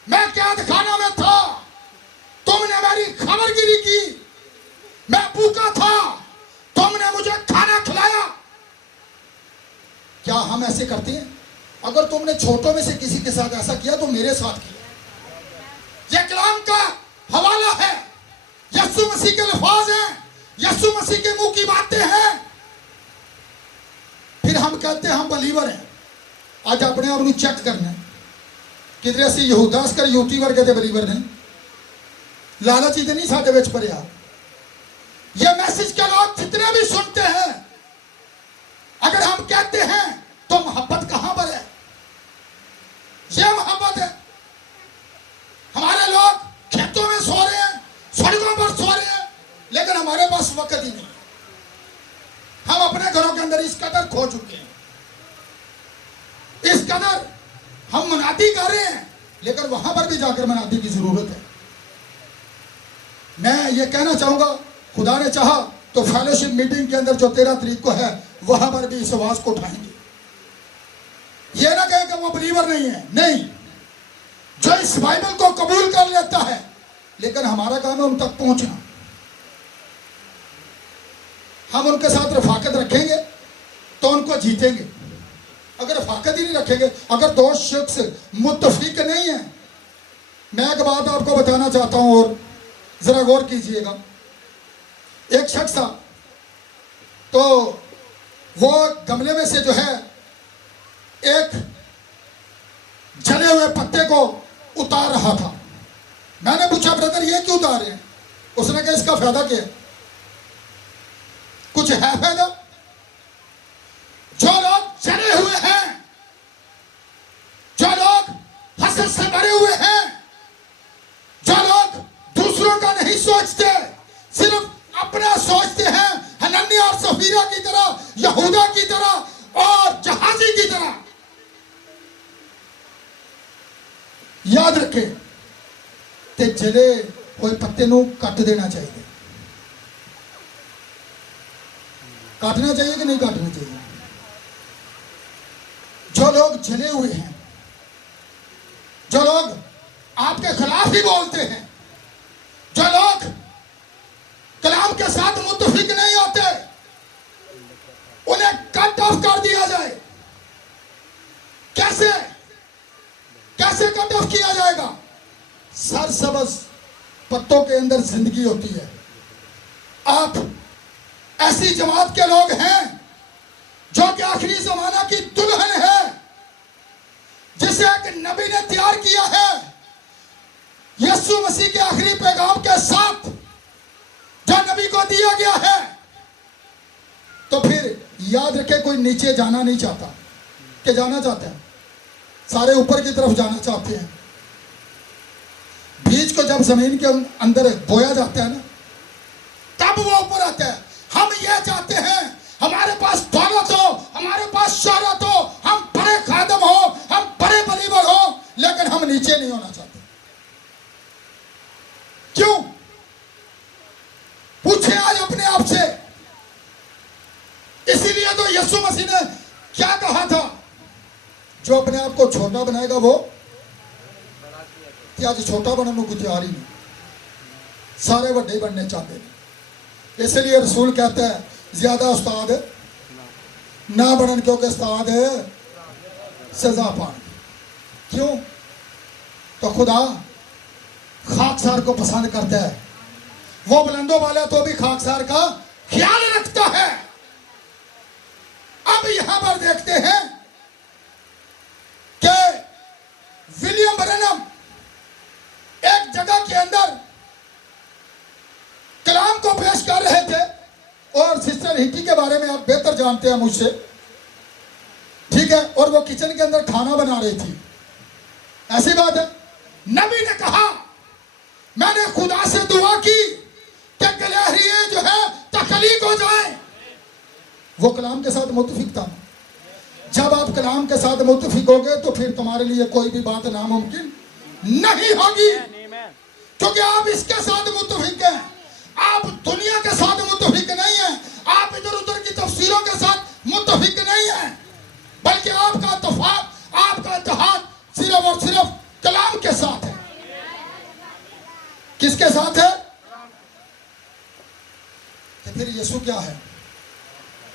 मैं क्या दिखाना में था, तुमने मेरी खबरगिरी की, मैं भूखा था, तुमने मुझे खाना खिलाया। क्या हम ऐसे करते हैं? अगर तुमने छोटों में से किसी के साथ ऐसा किया तो मेरे साथ किया। यह कलाम का हवाला है, यीशु मसीह के अल्फाज हैं, यीशु मसीह के मुंह की बातें हैं। फिर हम कहते हैं हम बलीवर हैं। आज अपने आप को चेक करना है, किधरे से यहूदास कर यूटी वर्गे के बलीवर नहीं, लालच ही नहीं साढ़े विच भरिया। ये मैसेज के लोग जितने भी सुनते हैं, अगर हम कहते हैं तो मोहब्बत कहां पर है? ये मोहब्बत है। हमारे लोग खेतों में सो रहे हैं, सड़कों पर सो रहे हैं, लेकिन हमारे पास वक्त ही नहीं। हम अपने घरों के अंदर इस कदर खो चुके हैं, इस कदर हम मुनादी कर रहे हैं, लेकिन वहां पर भी जाकर मुनादी की जरूरत है। मैं ये कहना चाहूंगा, खुदा ने चाहा तो फेलोशिप मीटिंग के अंदर जो 13 तारीख को है वहां पर भी इस आवाज को उठाएंगे। ये ना कहें कि वो बिलीवर नहीं है, नहीं, जो इस बाइबल को कबूल कर लेता है, लेकिन हमारा काम है उन तक पहुंचना। हम उनके साथ रफाकत रखेंगे तो उनको जीतेंगे। अगर रफाकत ही नहीं रखेंगे, अगर दो शख्स मुत्तफिक नहीं है, मैं एक बात आपको बताना चाहता हूं और जरा गौर कीजिएगा। एक शख्स था, तो वो गमले में से जो है एक जले हुए पत्ते को उतार रहा था। मैंने पूछा, ब्रदर ये क्यों उतार रहे हैं? उसने कहा इसका फायदा क्या है? कुछ है फायदा? जो लोग जले हुए हैं, जो लोग हसरत से भरे हुए हैं, जो लोग दूसरों का नहीं सोचते, सिर्फ अपना सोचते हैं, हनन्याह और सफीरा की तरह, यहूदा की तरह और जहाजी की तरह, याद रखें ते जले हुए पत्ते नूं कट देना चाहिए। काटना चाहिए कि नहीं काटना चाहिए? जो लोग जले हुए हैं, जो लोग आपके खिलाफ ही बोलते हैं, जो लोग कलाम के साथ मुत्तफिक नहीं होते, उन्हें कट ऑफ कर दिया जाए। कैसे कैसे कट ऑफ किया जाएगा? सरसब्ज पत्तों के अंदर जिंदगी होती है। आप ऐसी जमात के लोग हैं जो कि आखिरी जमाना की दुल्हन है, जिसे एक नबी ने तैयार किया है यीशु मसीह के आखिरी पैगाम के साथ, जो नबी को दिया गया है। तो फिर याद रखे, कोई नीचे जाना नहीं चाहता, कि जाना चाहते हैं सारे ऊपर की तरफ जाना चाहते हैं। बीज को जब जमीन के अंदर बोया जाता है ना, तब वो ऊपर आता है। हम ये चाहते हैं हमारे पास दौलत हो, हमारे पास शोहरत हो, हम बड़े खादम हो, हम बड़े बलीवर हो, लेकिन हम नीचे नहीं होना चाहते। क्यों? पूछे आज अपने आप से। इसीलिए तो यीशु मसीह ने क्या कहा था, जो अपने आप को छोटा बनाएगा वो कि आज छोटा बनने को तैयार ही नहीं, सारे बड़े बनने चाहते हैं। इसलिए रसूल कहता है ज्यादा उस्ताद ना बनन, क्योंकि उस्ताद सजा पान। क्यों? तो खुदा खाकसार को पसंद करता है। वो बुलंदों वाला तो भी खाकसार का ख्याल रखता है। अब यहां पर देखते हैं कि विलियम ब्रैनम एक जगह के अंदर कलाम को पेश कर रहे थे, और सिस्टर हिटी के बारे में आप बेहतर जानते हैं मुझसे, ठीक है। और वो किचन के अंदर खाना बना रही थी, ऐसी बात है। नबी ने कहा, मैंने खुदा से दुआ की कि गिलहरियां जो है तख्लीक हो जाए। वो कलाम के साथ मुत्तफिक था। जब आप कलाम के साथ मुत्तफिक होगे तो फिर तुम्हारे लिए कोई भी बात नामुमकिन नहीं होगी, क्योंकि आप इसके साथ मुत्तफिक हैं। आप दुनिया के साथ मुत्तफिक नहीं हैं, आप इधर उधर की तफसीरों के साथ मुत्तफिक नहीं हैं, बल्कि आपका इत्तेफाक, आपका इत्तेहाद सिर्फ और सिर्फ कलाम के साथ है। किसके साथ है? तो फिर यीशु क्या है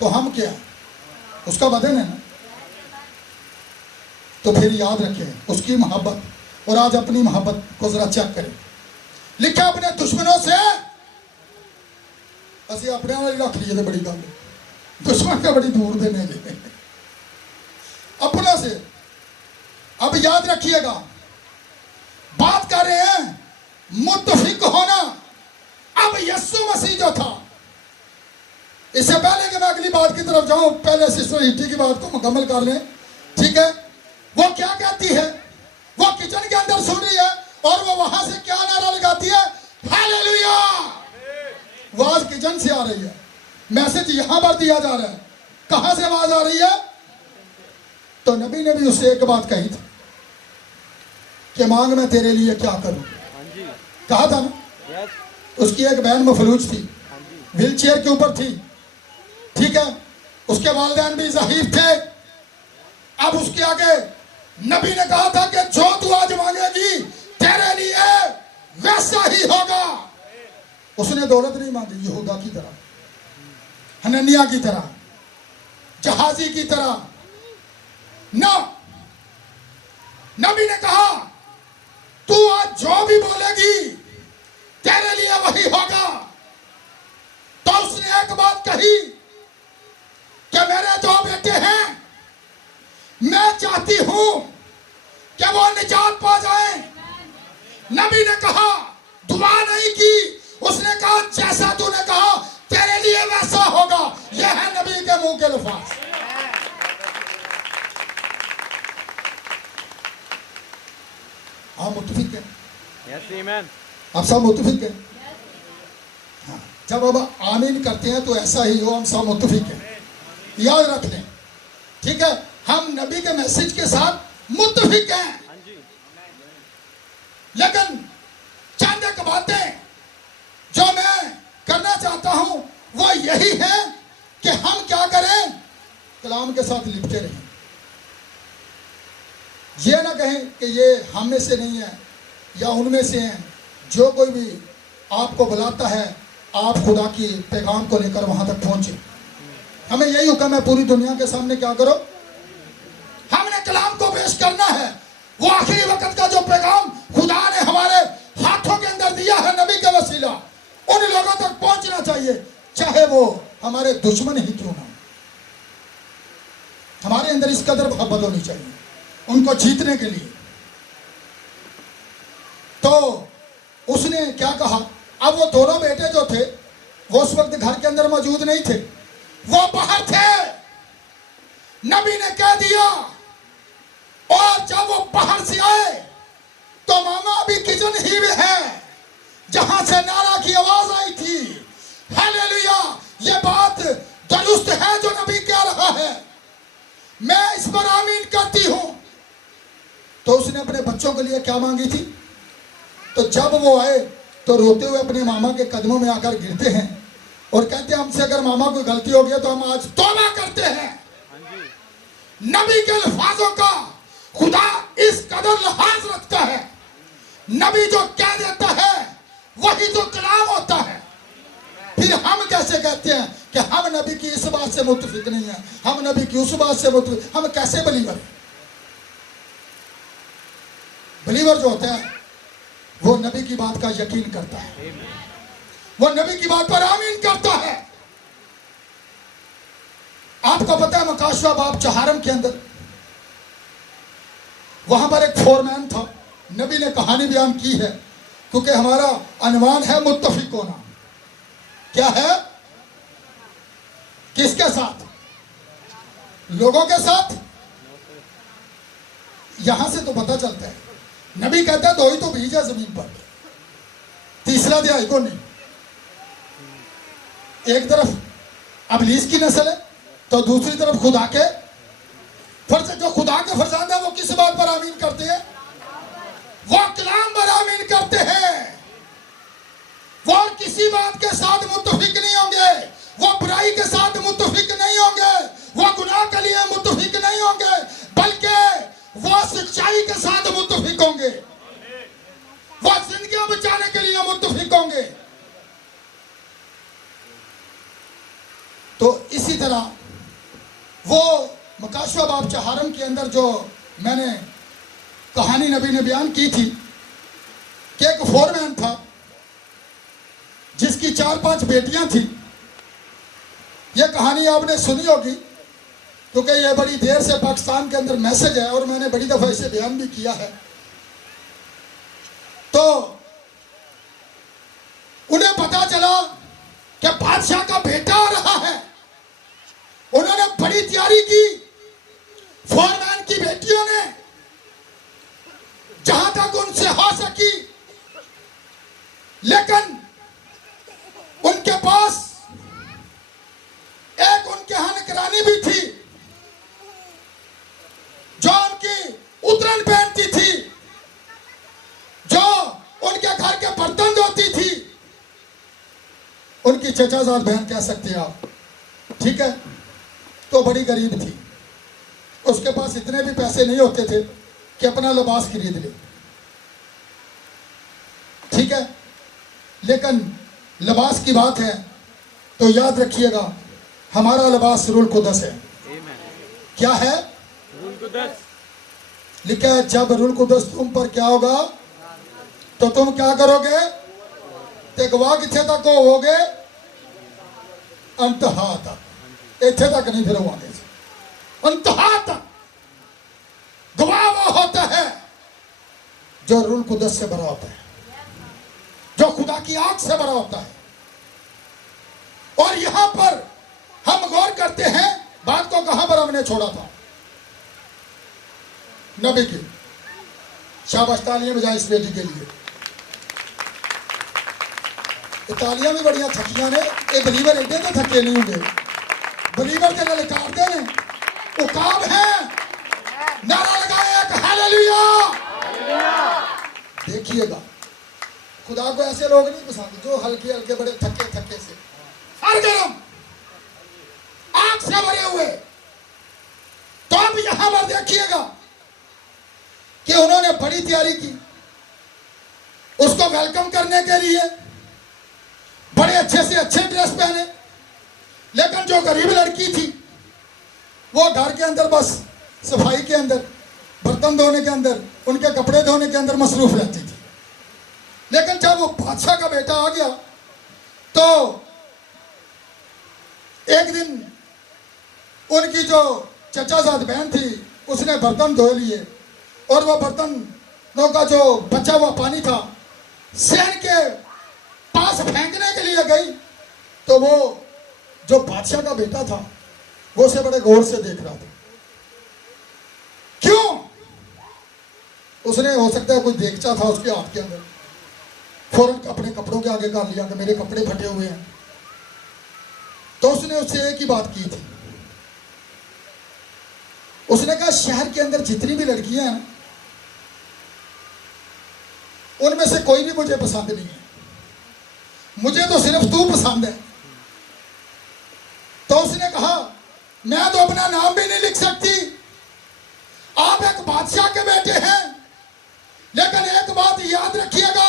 तो हम क्या है? उसका बदन है ना। तो फिर याद रखें उसकी मोहब्बत, और आज अपनी मोहब्बत को जरा चेक करें। लिखा, अपने दुश्मनों से असि अपने वाली रख लीजिए तो बड़ी गल, दुश्मन का बड़ी दूर देने लगे अपना से। अब याद रखिएगा, बात कर रहे हैं मुत्तफिक होना। अब यीशु मसीह जो था, इससे पहले कि मैं अगली बात की तरफ जाऊं, पहले सिस्टर हिटी की बात को मुकम्मल कर लें, ठीक है। वो क्या कहती है? वो किचन के अंदर सुन रही है और वो वहां से क्या नारा लगाती है? हालेलुया। आवाज किचन से आ रही है, मैसेज यहां पर दिया जा रहा है। कहां से आवाज आ रही है? तो नबी ने भी उससे एक बात कही थी कि मांग मैं तेरे लिए क्या करूं, कहा था ना। उसकी एक बहन मफलूज थी, व्हीलचेयर के ऊपर थी, ठीक है, उसके वालिदैन भी ज़हीफ थे। अब उसके आगे नबी ने कहा था कि जो तू आज मांगेगी तेरे लिए वैसा ही होगा। उसने दौलत नहीं मांगी यहूदा की तरह, हननिया की तरह, जहाजी की तरह, ना। नबी ने कहा तू आज जो भी बोलेगी तेरे लिए वही होगा। तो उसने एक बात कही कि मेरे दो बेटे हैं, मैं चाहती हूं कि वो निजात पा जाएं। नबी ने कहा, दुआ नहीं की, उसने कहा जैसा तूने कहा तेरे लिए वैसा होगा। यह है नबी के मुंह के अल्फाज। आप मुत्तफिक हैं? आप सब मुत्तफिक हैं? हाँ, जब अब आमीन करते हैं तो ऐसा ही हो, हम सब मुत्तफिक हैं, याद रख लें, ठीक है। हम नबी के मैसेज के साथ मुत्तफिक हैं, लेकिन चंद एक बातें जो मैं करना चाहता हूं वो यही है कि हम क्या करें, कलाम के साथ लिपटे रहें। ये ना कहें कि ये हम में से नहीं है या उनमें से हैं। जो कोई भी आपको बुलाता है, आप खुदा की पैगाम को लेकर वहां तक पहुंचे। हमें यही हुक्म है, पूरी दुनिया के सामने क्या करो, हमने कलाम को पेश करना है। वो आखिरी वक्त का जो पैगाम खुदा ने हमारे हाथों के अंदर दिया है नबी के वसीला, उन लोगों तक पहुंचना चाहिए, चाहे वो हमारे दुश्मन ही क्यों ना। हमारे अंदर इस कदर मोहब्बत होनी चाहिए उनको जीतने के लिए। तो उसने क्या कहा, अब वो दोनों बेटे जो थे वो उस वक्त घर के अंदर मौजूद नहीं थे, वो बाहर थे। नबी ने कह दिया, और जब वो बाहर से आए तो मामा अभी किचन ही में है जहां से नारा की आवाज आई थी। हालेलुया, ये बात दुरुस्त है जो नबी कह रहा है, मैं इस पर आमीन करती हूं। तो उसने अपने बच्चों के लिए क्या मांगी थी? तो जब वो आए तो रोते हुए अपने मामा के कदमों में आकर गिरते हैं और कहते हैं, हमसे अगर मामा कोई गलती हो गई तो हम आज तौबा करते हैं। नबी के अल्फाजों का खुदा इस कदर लिहाज रखता है, नबी जो कह देता है वही तो कलाम होता है। फिर हम कैसे कहते हैं कि हम नबी की इस बात से मुत्तफिक नहीं है, हम नबी की उस बात से मुत्तफिक, हम कैसे बलीवर? बलीवर जो होता है वो नबी की बात का यकीन करता है, वो नबी की बात पर आमीन करता है। आपको पता है मकाशवा बाब चहारम के अंदर वहां पर एक फोरमैन था, नबी ने कहानी बयान की है, क्योंकि हमारा अनवान है मुत्तफिक होना। क्या है? किसके साथ? लोगों के साथ। यहां से तो पता चलता है, नबी कहता है दो ही तो बीज है जमीन पर, तीसरा अध्याय को नहीं। एक तरफ अबलीस की नस्ल है तो दूसरी तरफ खुदा के फर्ज। जो खुदा के फरजांद है वो किस बात पर आमीन करते हैं? वो कलाम पर आमीन करते हैं। वो किसी बात के साथ मुत्तफिक नहीं होंगे, वो बुराई के साथ मुत्तफिक नहीं होंगे, वो गुनाह के लिए मुत्तफिक नहीं होंगे, बल्कि वो सच्चाई के साथ मुत्तफिक होंगे, वो जिंदगियां बचाने के लिए मुत्तफिक होंगे। तो इसी तरह वो मकाशवा बाब चहारम के अंदर जो मैंने कहानी नबी ने बयान की थी कि एक फोरमैन था जिसकी 4-5 बेटियां थी। ये कहानी आपने सुनी होगी क्योंकि ये बड़ी देर से पाकिस्तान के अंदर मैसेज है और मैंने बड़ी दफा इसे बयान भी किया है। तो उन्हें पता चला कि बादशाह का बेटा आ रहा है। उन्होंने बड़ी तैयारी की, फोरमैन की बेटियों ने, जहां तक उनसे हो सकी, लेकिन उनके पास एक उनके यहां निगरानी भी थी जो उनकी उतरन पहनती थी, जो उनके घर के बर्तन धोती थी। उनकी की चचाजाद बहन कह सकते हैं आप, ठीक है। तो बड़ी गरीब थी, उसके पास इतने भी पैसे नहीं होते थे कि अपना लिबास खरीद ले, ठीक है। लेकिन लिबास की बात है तो याद रखिएगा, हमारा लिबास रूल कुदस है। क्या है? रूल कुदस। लिखा है जब रूल कुदस तुम पर क्या होगा तो तुम क्या करोगे? ते गवाह किथे तक होवोगे? अंतहा तक। इथे तक नहीं, फिर वो आगे अंतहा तक। गवाह वो होता है जो रूल कुदस से भरा होता है, जो खुदा की आंख से भरा होता है। और यहां पर हम गौर करते हैं बात को, कहां पर हमने छोड़ा था? नबी की। शाबाश, तालियां बजाएं इस बेटी के लिए। तालियां भी बड़ियां थकियां ने, ये बलीवर एडे तो थके नहीं होंगे। बलीवर के ललकारते ने, उकाब है, नारा लगाए एक हालेलुया। देखिएगा, खुदा को ऐसे लोग नहीं पसंद जो हल्के हल्के बड़े थके थके से, हर गरम आग से भरे हुए। तो अब यहां पर देखिएगा कि उन्होंने बड़ी तैयारी की उसको वेलकम करने के लिए, बड़े अच्छे से अच्छे ड्रेस पहने। लेकिन जो गरीब लड़की थी वो घर के अंदर बस सफाई के अंदर, बर्तन धोने के अंदर, उनके कपड़े धोने के अंदर मसरूफ रहती थी। लेकिन जब वो बादशाह का बेटा आ गया तो एक दिन उनकी जो चचाजाद बहन थी उसने बर्तन धो लिए, और वह बर्तनों का जो बचा हुआ पानी था सहन के पास फेंकने के लिए गई। तो वो जो बादशाह का बेटा था वो उसे बड़े गौर से देख रहा था। क्यों? उसने, हो सकता है कोई देखचा था उसके हाथ के अंदर, फौरन अपने कपड़ों के आगे कर लिया कि मेरे कपड़े फटे हुए हैं। तो उसने उससे एक ही बात की थी, उसने कहा शहर के अंदर जितनी भी लड़कियां हैं उनमें से कोई भी मुझे पसंद नहीं है, मुझे तो सिर्फ तू पसंद है। तो उसने कहा मैं तो अपना नाम भी नहीं लिख सकती, आप एक बादशाह के बेटे हैं। लेकिन एक बात याद रखिएगा,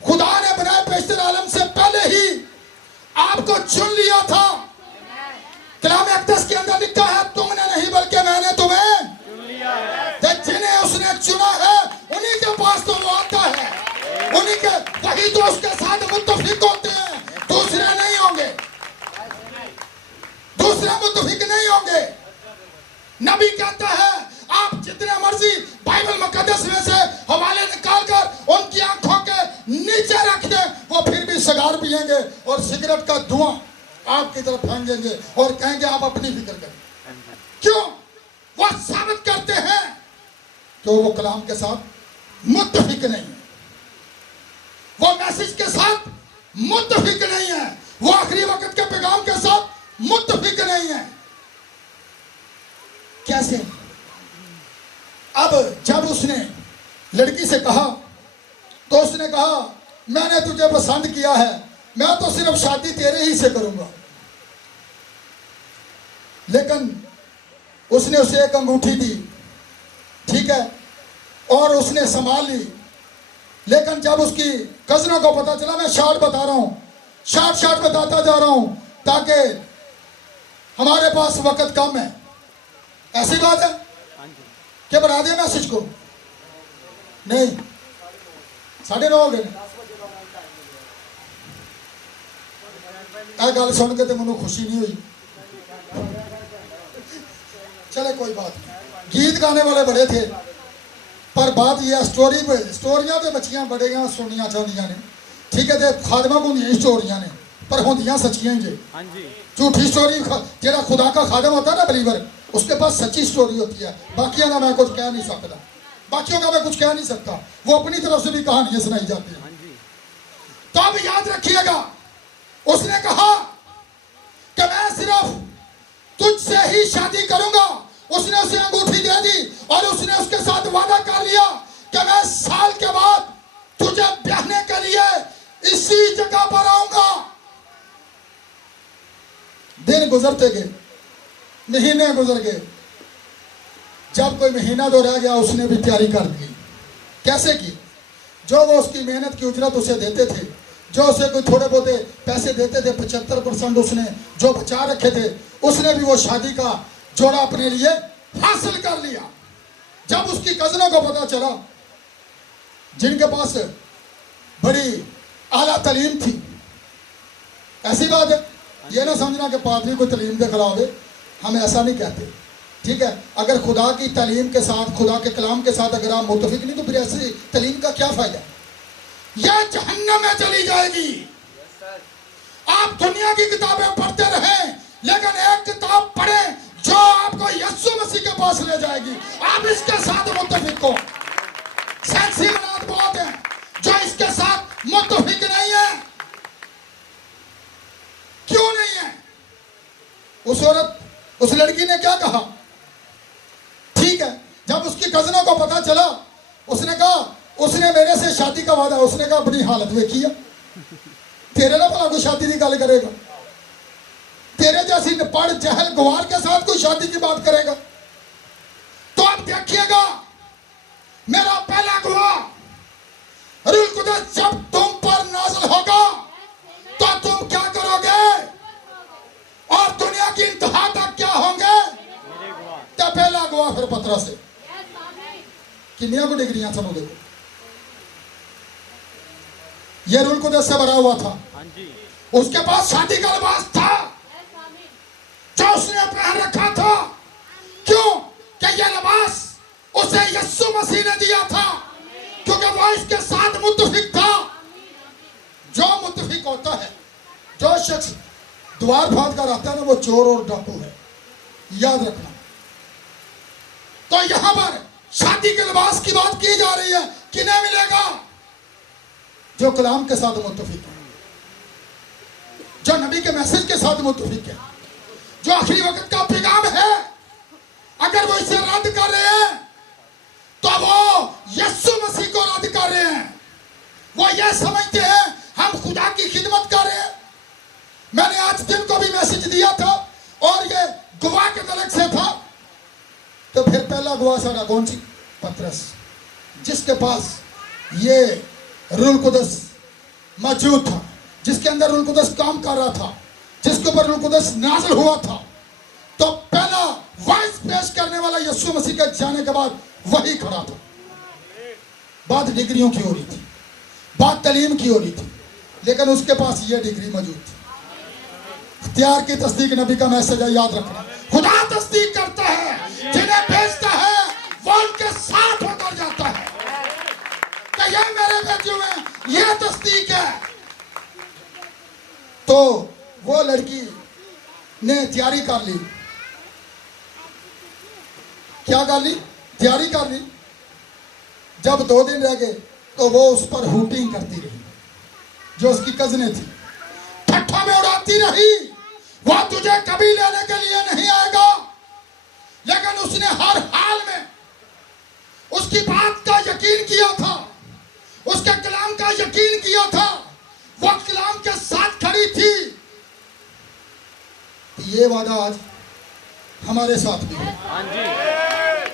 खुदा ने बनाए पेशतर आलम से पहले ही आपको चुन लिया था। कलाम अक़दस के अंदर लिखा है तुमने नहीं बल्कि मैंने तुम्हें चुन लिया है। जिन्हें उसने चुना है उन्हीं के पास तो वो आता है, उन्हीं के वही तो उसके साथ मुत्तफिक होते हैं, दूसरे नहीं होंगे, दूसरे मुत्तफिक नहीं होंगे। नबी कहता है आप जितने मर्जी बाइबल मुकद्दस में से हवाले निकाल कर उनकी आंखों के नीचे रख दें, वो फिर भी सिगार पिएंगे और सिगरेट का धुआं आपकी तरफ फेंकेंगे और कहेंगे आप अपनी फिक्र करें। क्यों? वो साबित करते हैं कि वो कलाम के साथ मुत्तफिक नहीं है, वो मैसेज के साथ मुत्तफिक नहीं है, वो आखिरी वक्त के पैगाम के साथ मुत्तफिक नहीं है। कैसे? अब जब उसने लड़की से कहा तो उसने कहा मैंने तुझे पसंद किया है, मैं तो सिर्फ शादी तेरे ही से करूंगा। लेकिन उसने उसे एक अंगूठी दी, ठीक है, और उसने संभाल ली। लेकिन जब उसकी कजनों को पता चला, मैं शॉर्ट बता रहा हूं, शॉर्ट बताता जा रहा हूं ताकि हमारे पास वक्त कम है। ऐसी बात है क्या? बढ़ा दिया मैसेज को? नहीं, 9:30 हो गए। गल सुन के तो मैं खुशी नहीं हुई। चले कोई बात नहीं, गीत गाने वाले बड़े थे, पर बात यह स्टोरियां तो बच्चियां बड़ियां सुननिया चाहदियां ने, ठीक है। तो खादमा को नहीं स्टोरियां ने, पर होंदियां सच्चियां ही जे। झूठी स्टोरी जेड़ा खुदा का खादम होता है ना, बलीवर, उसके पास सच्ची स्टोरी होती है। बाकियों का मैं कुछ कह नहीं सकता, बाकियों का मैं कुछ कह नहीं सकता, वो अपनी तरफ से भी कहानियां सुनाई जाती हैं। तो अब याद रखिएगा, उसने कहा कि मैं सिर्फ तुझसे ही शादी करूंगा। उसने उसे अंगूठी दे दी और उसने उसके साथ वादा कर लिया कि मैं साल के बाद तुझे ब्याहने के लिए इसी जगह पर आऊंगा। दिन गुजरते गए, महीने गुजर गए। जब कोई महीना दो रह गया, उसने भी तैयारी कर दी। कैसे की? जो वो उसकी मेहनत की उजरत उसे देते थे, जो उसे कोई थोड़े बहुते पैसे देते थे, 75% उसने जो बचा रखे थे, उसने भी वो शादी का जोड़ा अपने लिए हासिल कर लिया। जब उसकी कजनों को पता चला, जिनके पास बड़ी आला तालीम थी, ऐसी बात है, ये ना समझना कि पादरी को तालीम के खिलाफ है, हम ऐसा नहीं कहते, ठीक है। अगर खुदा की तालीम के साथ, खुदा के कलाम के साथ अगर आप मुतफिक नहीं, तो फिर ऐसी तालीम का क्या फायदा? यह जहन्नम में चली जाएगी। आप दुनिया की किताबें पढ़ते रहें, लेकिन एक किताब पढ़ें जो आपको यीशु मसीह के पास ले जाएगी। आप इसके साथ मुतफिक हो। सेक्सी बनात बहुत है जो इसके साथ मुतफिक नहीं है। क्यों नहीं है? उस औरत, उस लड़की ने क्या कहा? ठीक है, जब उसकी कजनों को पता चला, उसने कहा, उसने मेरे से शादी का वादा, उसने कहा अपनी हालत में किया, तेरे ना भला कोई शादी की गल करेगा? तेरे जैसी पढ़ जहल गवार के साथ कोई शादी की बात करेगा? तो आप देखिएगा, मेरा पहला गवाह रूह कुदस जब तुम पर नाज़िल होगा तो तुम क्या करोगे और दुनिया की इंतहा तक क्या होंगे? तो पहला गवाह फिर पतरस से किन्निया को डिग्रियां सुनो। देखो, ये रूह कुदस से भरा हुआ था, उसके पास शादी का लिबास था जो उसने पहन रखा था। क्यों? कि यह लिबास उसे यीशु मसीह ने दिया था, क्योंकि वो इसके साथ मुत्तफिक था। जो मुत्तफिक होता है, जो शख्स द्वार फाड़ कर आता है ना, वो चोर और डाकू है, याद रखना। तो यहां पर शादी के लिबास की बात की जा रही है। किन्हें मिलेगा? जो कलाम के साथ मुत्तफिक है, जो नबी के मैसेज के साथ मुत्तफिक है, जो आखिरी वक्त का पैगाम है। अगर वो इसे रद्द कर रहे हैं तो वो यीशु मसीह को रद्द कर रहे हैं। वो ये समझते हैं हम खुदा की खिदमत कर रहे हैं। मैंने आज दिन को भी मैसेज दिया था और ये गवाह के तलक से था। तो फिर पहला गवाह सारा कौन सी? पतरस, जिसके पास ये रूह कुदस मौजूद था, जिसके अंदर रूह कुदस काम कर रहा था, जिसके ऊपर रूह कुदस नाज़िल हुआ था। तो पहला वॉइस पेश करने वाला यीशु मसीह के जाने के बाद वही खड़ा था। बात डिग्रियों की हो रही थी, बात तालीम की हो रही थी, लेकिन उसके पास ये डिग्री मौजूद थी। इख्तियार की तस्दीक नबी का मैसेज है, याद रखना। खुदा तस्दीक करता है, जिन्हें भेजता है वो उनके साथ होकर जाता है। कि ये मेरे भेजे हुए, ये तस्दीक है। तो वो लड़की ने तैयारी कर ली। क्या कर ली? तैयारी कर ली। जब 2 दिन रह गए तो वो उस पर हुटिंग करती रही, जो उसकी कजने थी, ठट्ठा में उड़ाती रही। वो तुझे कभी लेने के लिए नहीं आएगा। लेकिन उसने हर हाल में उसकी बात का यकीन किया था, उसके कलाम का यकीन किया था। वो कलाम के साथ खड़ी थी। ये वादा आज हमारे साथ भी है।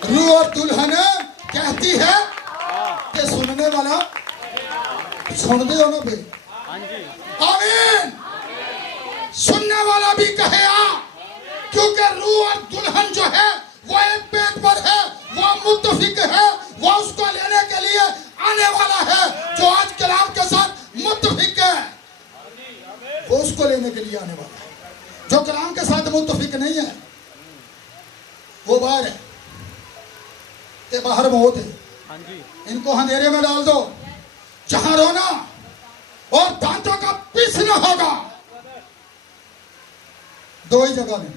रूह और दुल्हन कहती है कि सुनने वाला सुन दे हो ना बे। आमीन। सुनने वाला भी कहे आ, क्योंकि रूह और दुल्हन जो है वो एक पेट पर है, वो मुत्तफिक है, वो उसको लेने के लिए आने वाला है। जो आज कलाम के साथ मुत्तफिक है वो उसको लेने के लिए आने वाला है। जो कलाम के साथ मुत्तफिक नहीं है वो बाहर है, ते बाहर मौत है। इनको अंधेरे में डाल दो जहां रोना और दांतों का पीसना होगा। 2 ही जगह में,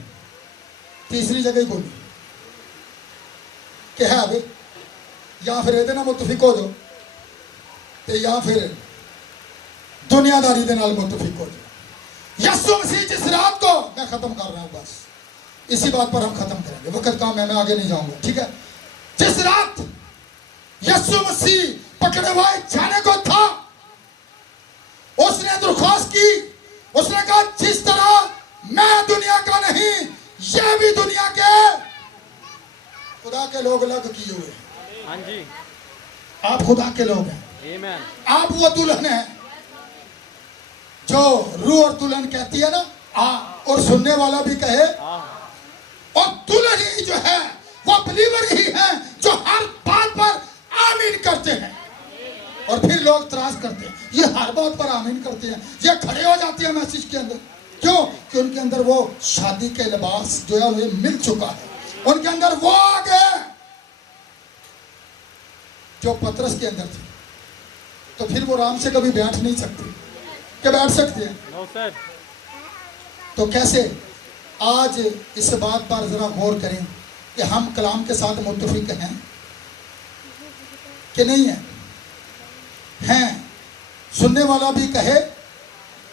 तीसरी जगह ही बोली कि है अभी या फिर ਇਹਦੇ ਨਾਲ मुतफिक हो जाओ, ते या फिर दुनियादारी के नाल मुतफिक हो जाओ। यीशु मसीह जिस रात को, मैं खत्म कर रहा हूं, बस इसी बात पर हम खत्म करेंगे, वक्त काम है, मैं आगे नहीं जाऊंगा, ठीक है। जिस रात यीशु मसीह पकड़े हुए जाने को था, उसने दरख्वास्त की, उसने कहा जिस तरह मैं दुनिया का नहीं, ये भी दुनिया के खुदा के लोग अलग किए हुए हैं। हाँ जी, आप खुदा के लोग हैं, आमीन। आप वो दुल्हन है जो रूह और दुल्हन कहती है ना, और सुनने वाला भी कहे, और दुल्हन ही जो है वो बिलीवर ही है जो हर बात पर आमीन करते हैं। और फिर लोग त्रास करते हैं, ये हर बात पर आमीन करते हैं, ये खड़े हो जाते हैं मैसेज के अंदर। क्यों? कि उनके अंदर वो शादी के लिबास जो है उन्हें मिल चुका है, उनके अंदर वो आ गए जो पतरस के अंदर थे। तो फिर वो आराम से कभी बैठ नहीं सकते, क्या बैठ सकते हैं? No sir. तो कैसे? आज इस बात पर जरा गौर करें कि हम कलाम के साथ मुत्तफिक हैं कि नहीं है? हैं। सुनने वाला भी कहे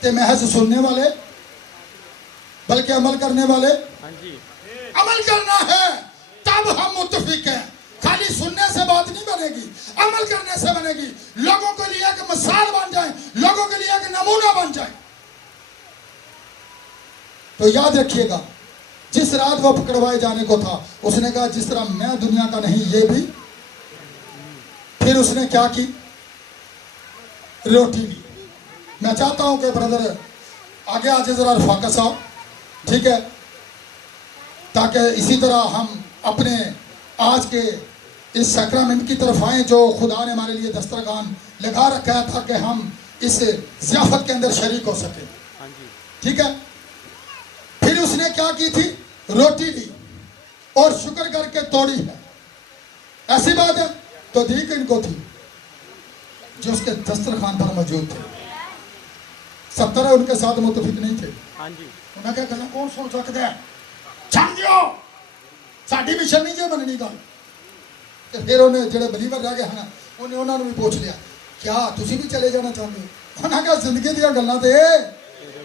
कि महज सुनने वाले, बल्कि अमल करने वाले। हाँ जी, अमल करना है तब हम मुत्तफिक हैं। खाली सुनने से बात नहीं बनेगी, अमल करने से बनेगी। लोगों के लिए एक मिसाल बन जाए, लोगों के लिए एक नमूना बन जाए। तो याद रखिएगा, जिस रात वो पकड़वाए जाने को था, उसने कहा जिस तरह मैं दुनिया का नहीं, ये भी। फिर उसने क्या की? रोटी ली। मैं चाहता हूं कि ब्रदर आगे आ जाए जरा, रफाका साहब, ठीक है, ताकि इसी तरह हम अपने आज के इस सैक्रामेंट की तरफ आए जो खुदा ने हमारे लिए दस्तरखान लगा रखा है, ताकि हम इस ज़ियाफत के अंदर शरीक हो सके। हाँ जी, ठीक है। फिर उसने क्या की थी? रोटी ली और शुक्र करके तोड़ी है। ऐसी बात है? तो दी किनको थी? जो उसके दस्तरखान पर मौजूद थे। 70 उनके साथ मुतफिक नहीं थे। हाँ जी, उन्हें क्या कहना, कौन सुन सकता है? छड़ दियो, साडी मिशन नहीं जो बननी गल। ਤੇ ਫਿਰ ਉਹਨੇ ਜਿਹੜੇ ਬਲੀਵਰ ਰਹਿ ਗਏ ਹਨ, ਉਹਨੇ ਉਹਨਾਂ ਨੂੰ ਵੀ ਪੁੱਛ ਲਿਆ, क्या ਤੁਸੀਂ भी चले जाना चाहते हो? ਉਹਨਾਂ ਕਹਾ ਜ਼ਿੰਦਗੀ ਦੀਆਂ ਗੱਲਾਂ ਤੇ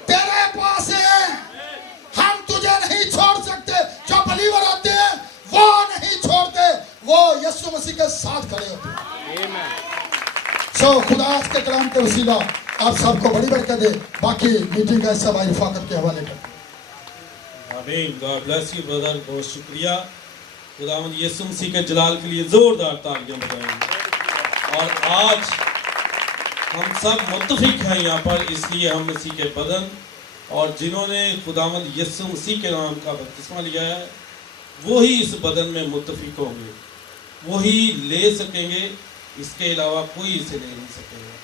तेरे पास है, हम तुझे नहीं छोड़ सकते। जो बलीवर होते हैं वो नहीं छोड़ते, वो यीशु मसीह के साथ खड़े होते हैं। आमीन। सो खुदा आज के कलाम के वसीला आप सबको बड़ी बरकत दे। बाकी मीटिंग का हिस्सा भाई रफाकत के हवाले कर। आमीन। गॉड ब्लेस यू ब्रदर, बहुत शुक्रिया। खुदावंद यीशु मसीह के जलाल के लिए जोरदार तालियां बजाएं। और आज हम सब मुत्तफिक हैं यहाँ पर, इसलिए हम मसीह के बदन, और जिन्होंने खुदावंद यीशु मसीह के नाम का बपतिस्मा लिया है वही इस बदन में मुत्तफिक होंगे, वही ले सकेंगे, इसके अलावा कोई इसे ले नहीं सकेगा।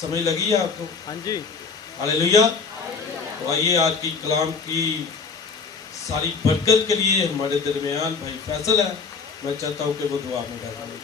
समझ लगी है आपको? हाँ जी, हालेलुया। तो आइए आज की कलाम की सारी बरकत के लिए हमारे दरमियान भाई फैसल है, मैं चाहता हूँ कि वो दुआ में डालें।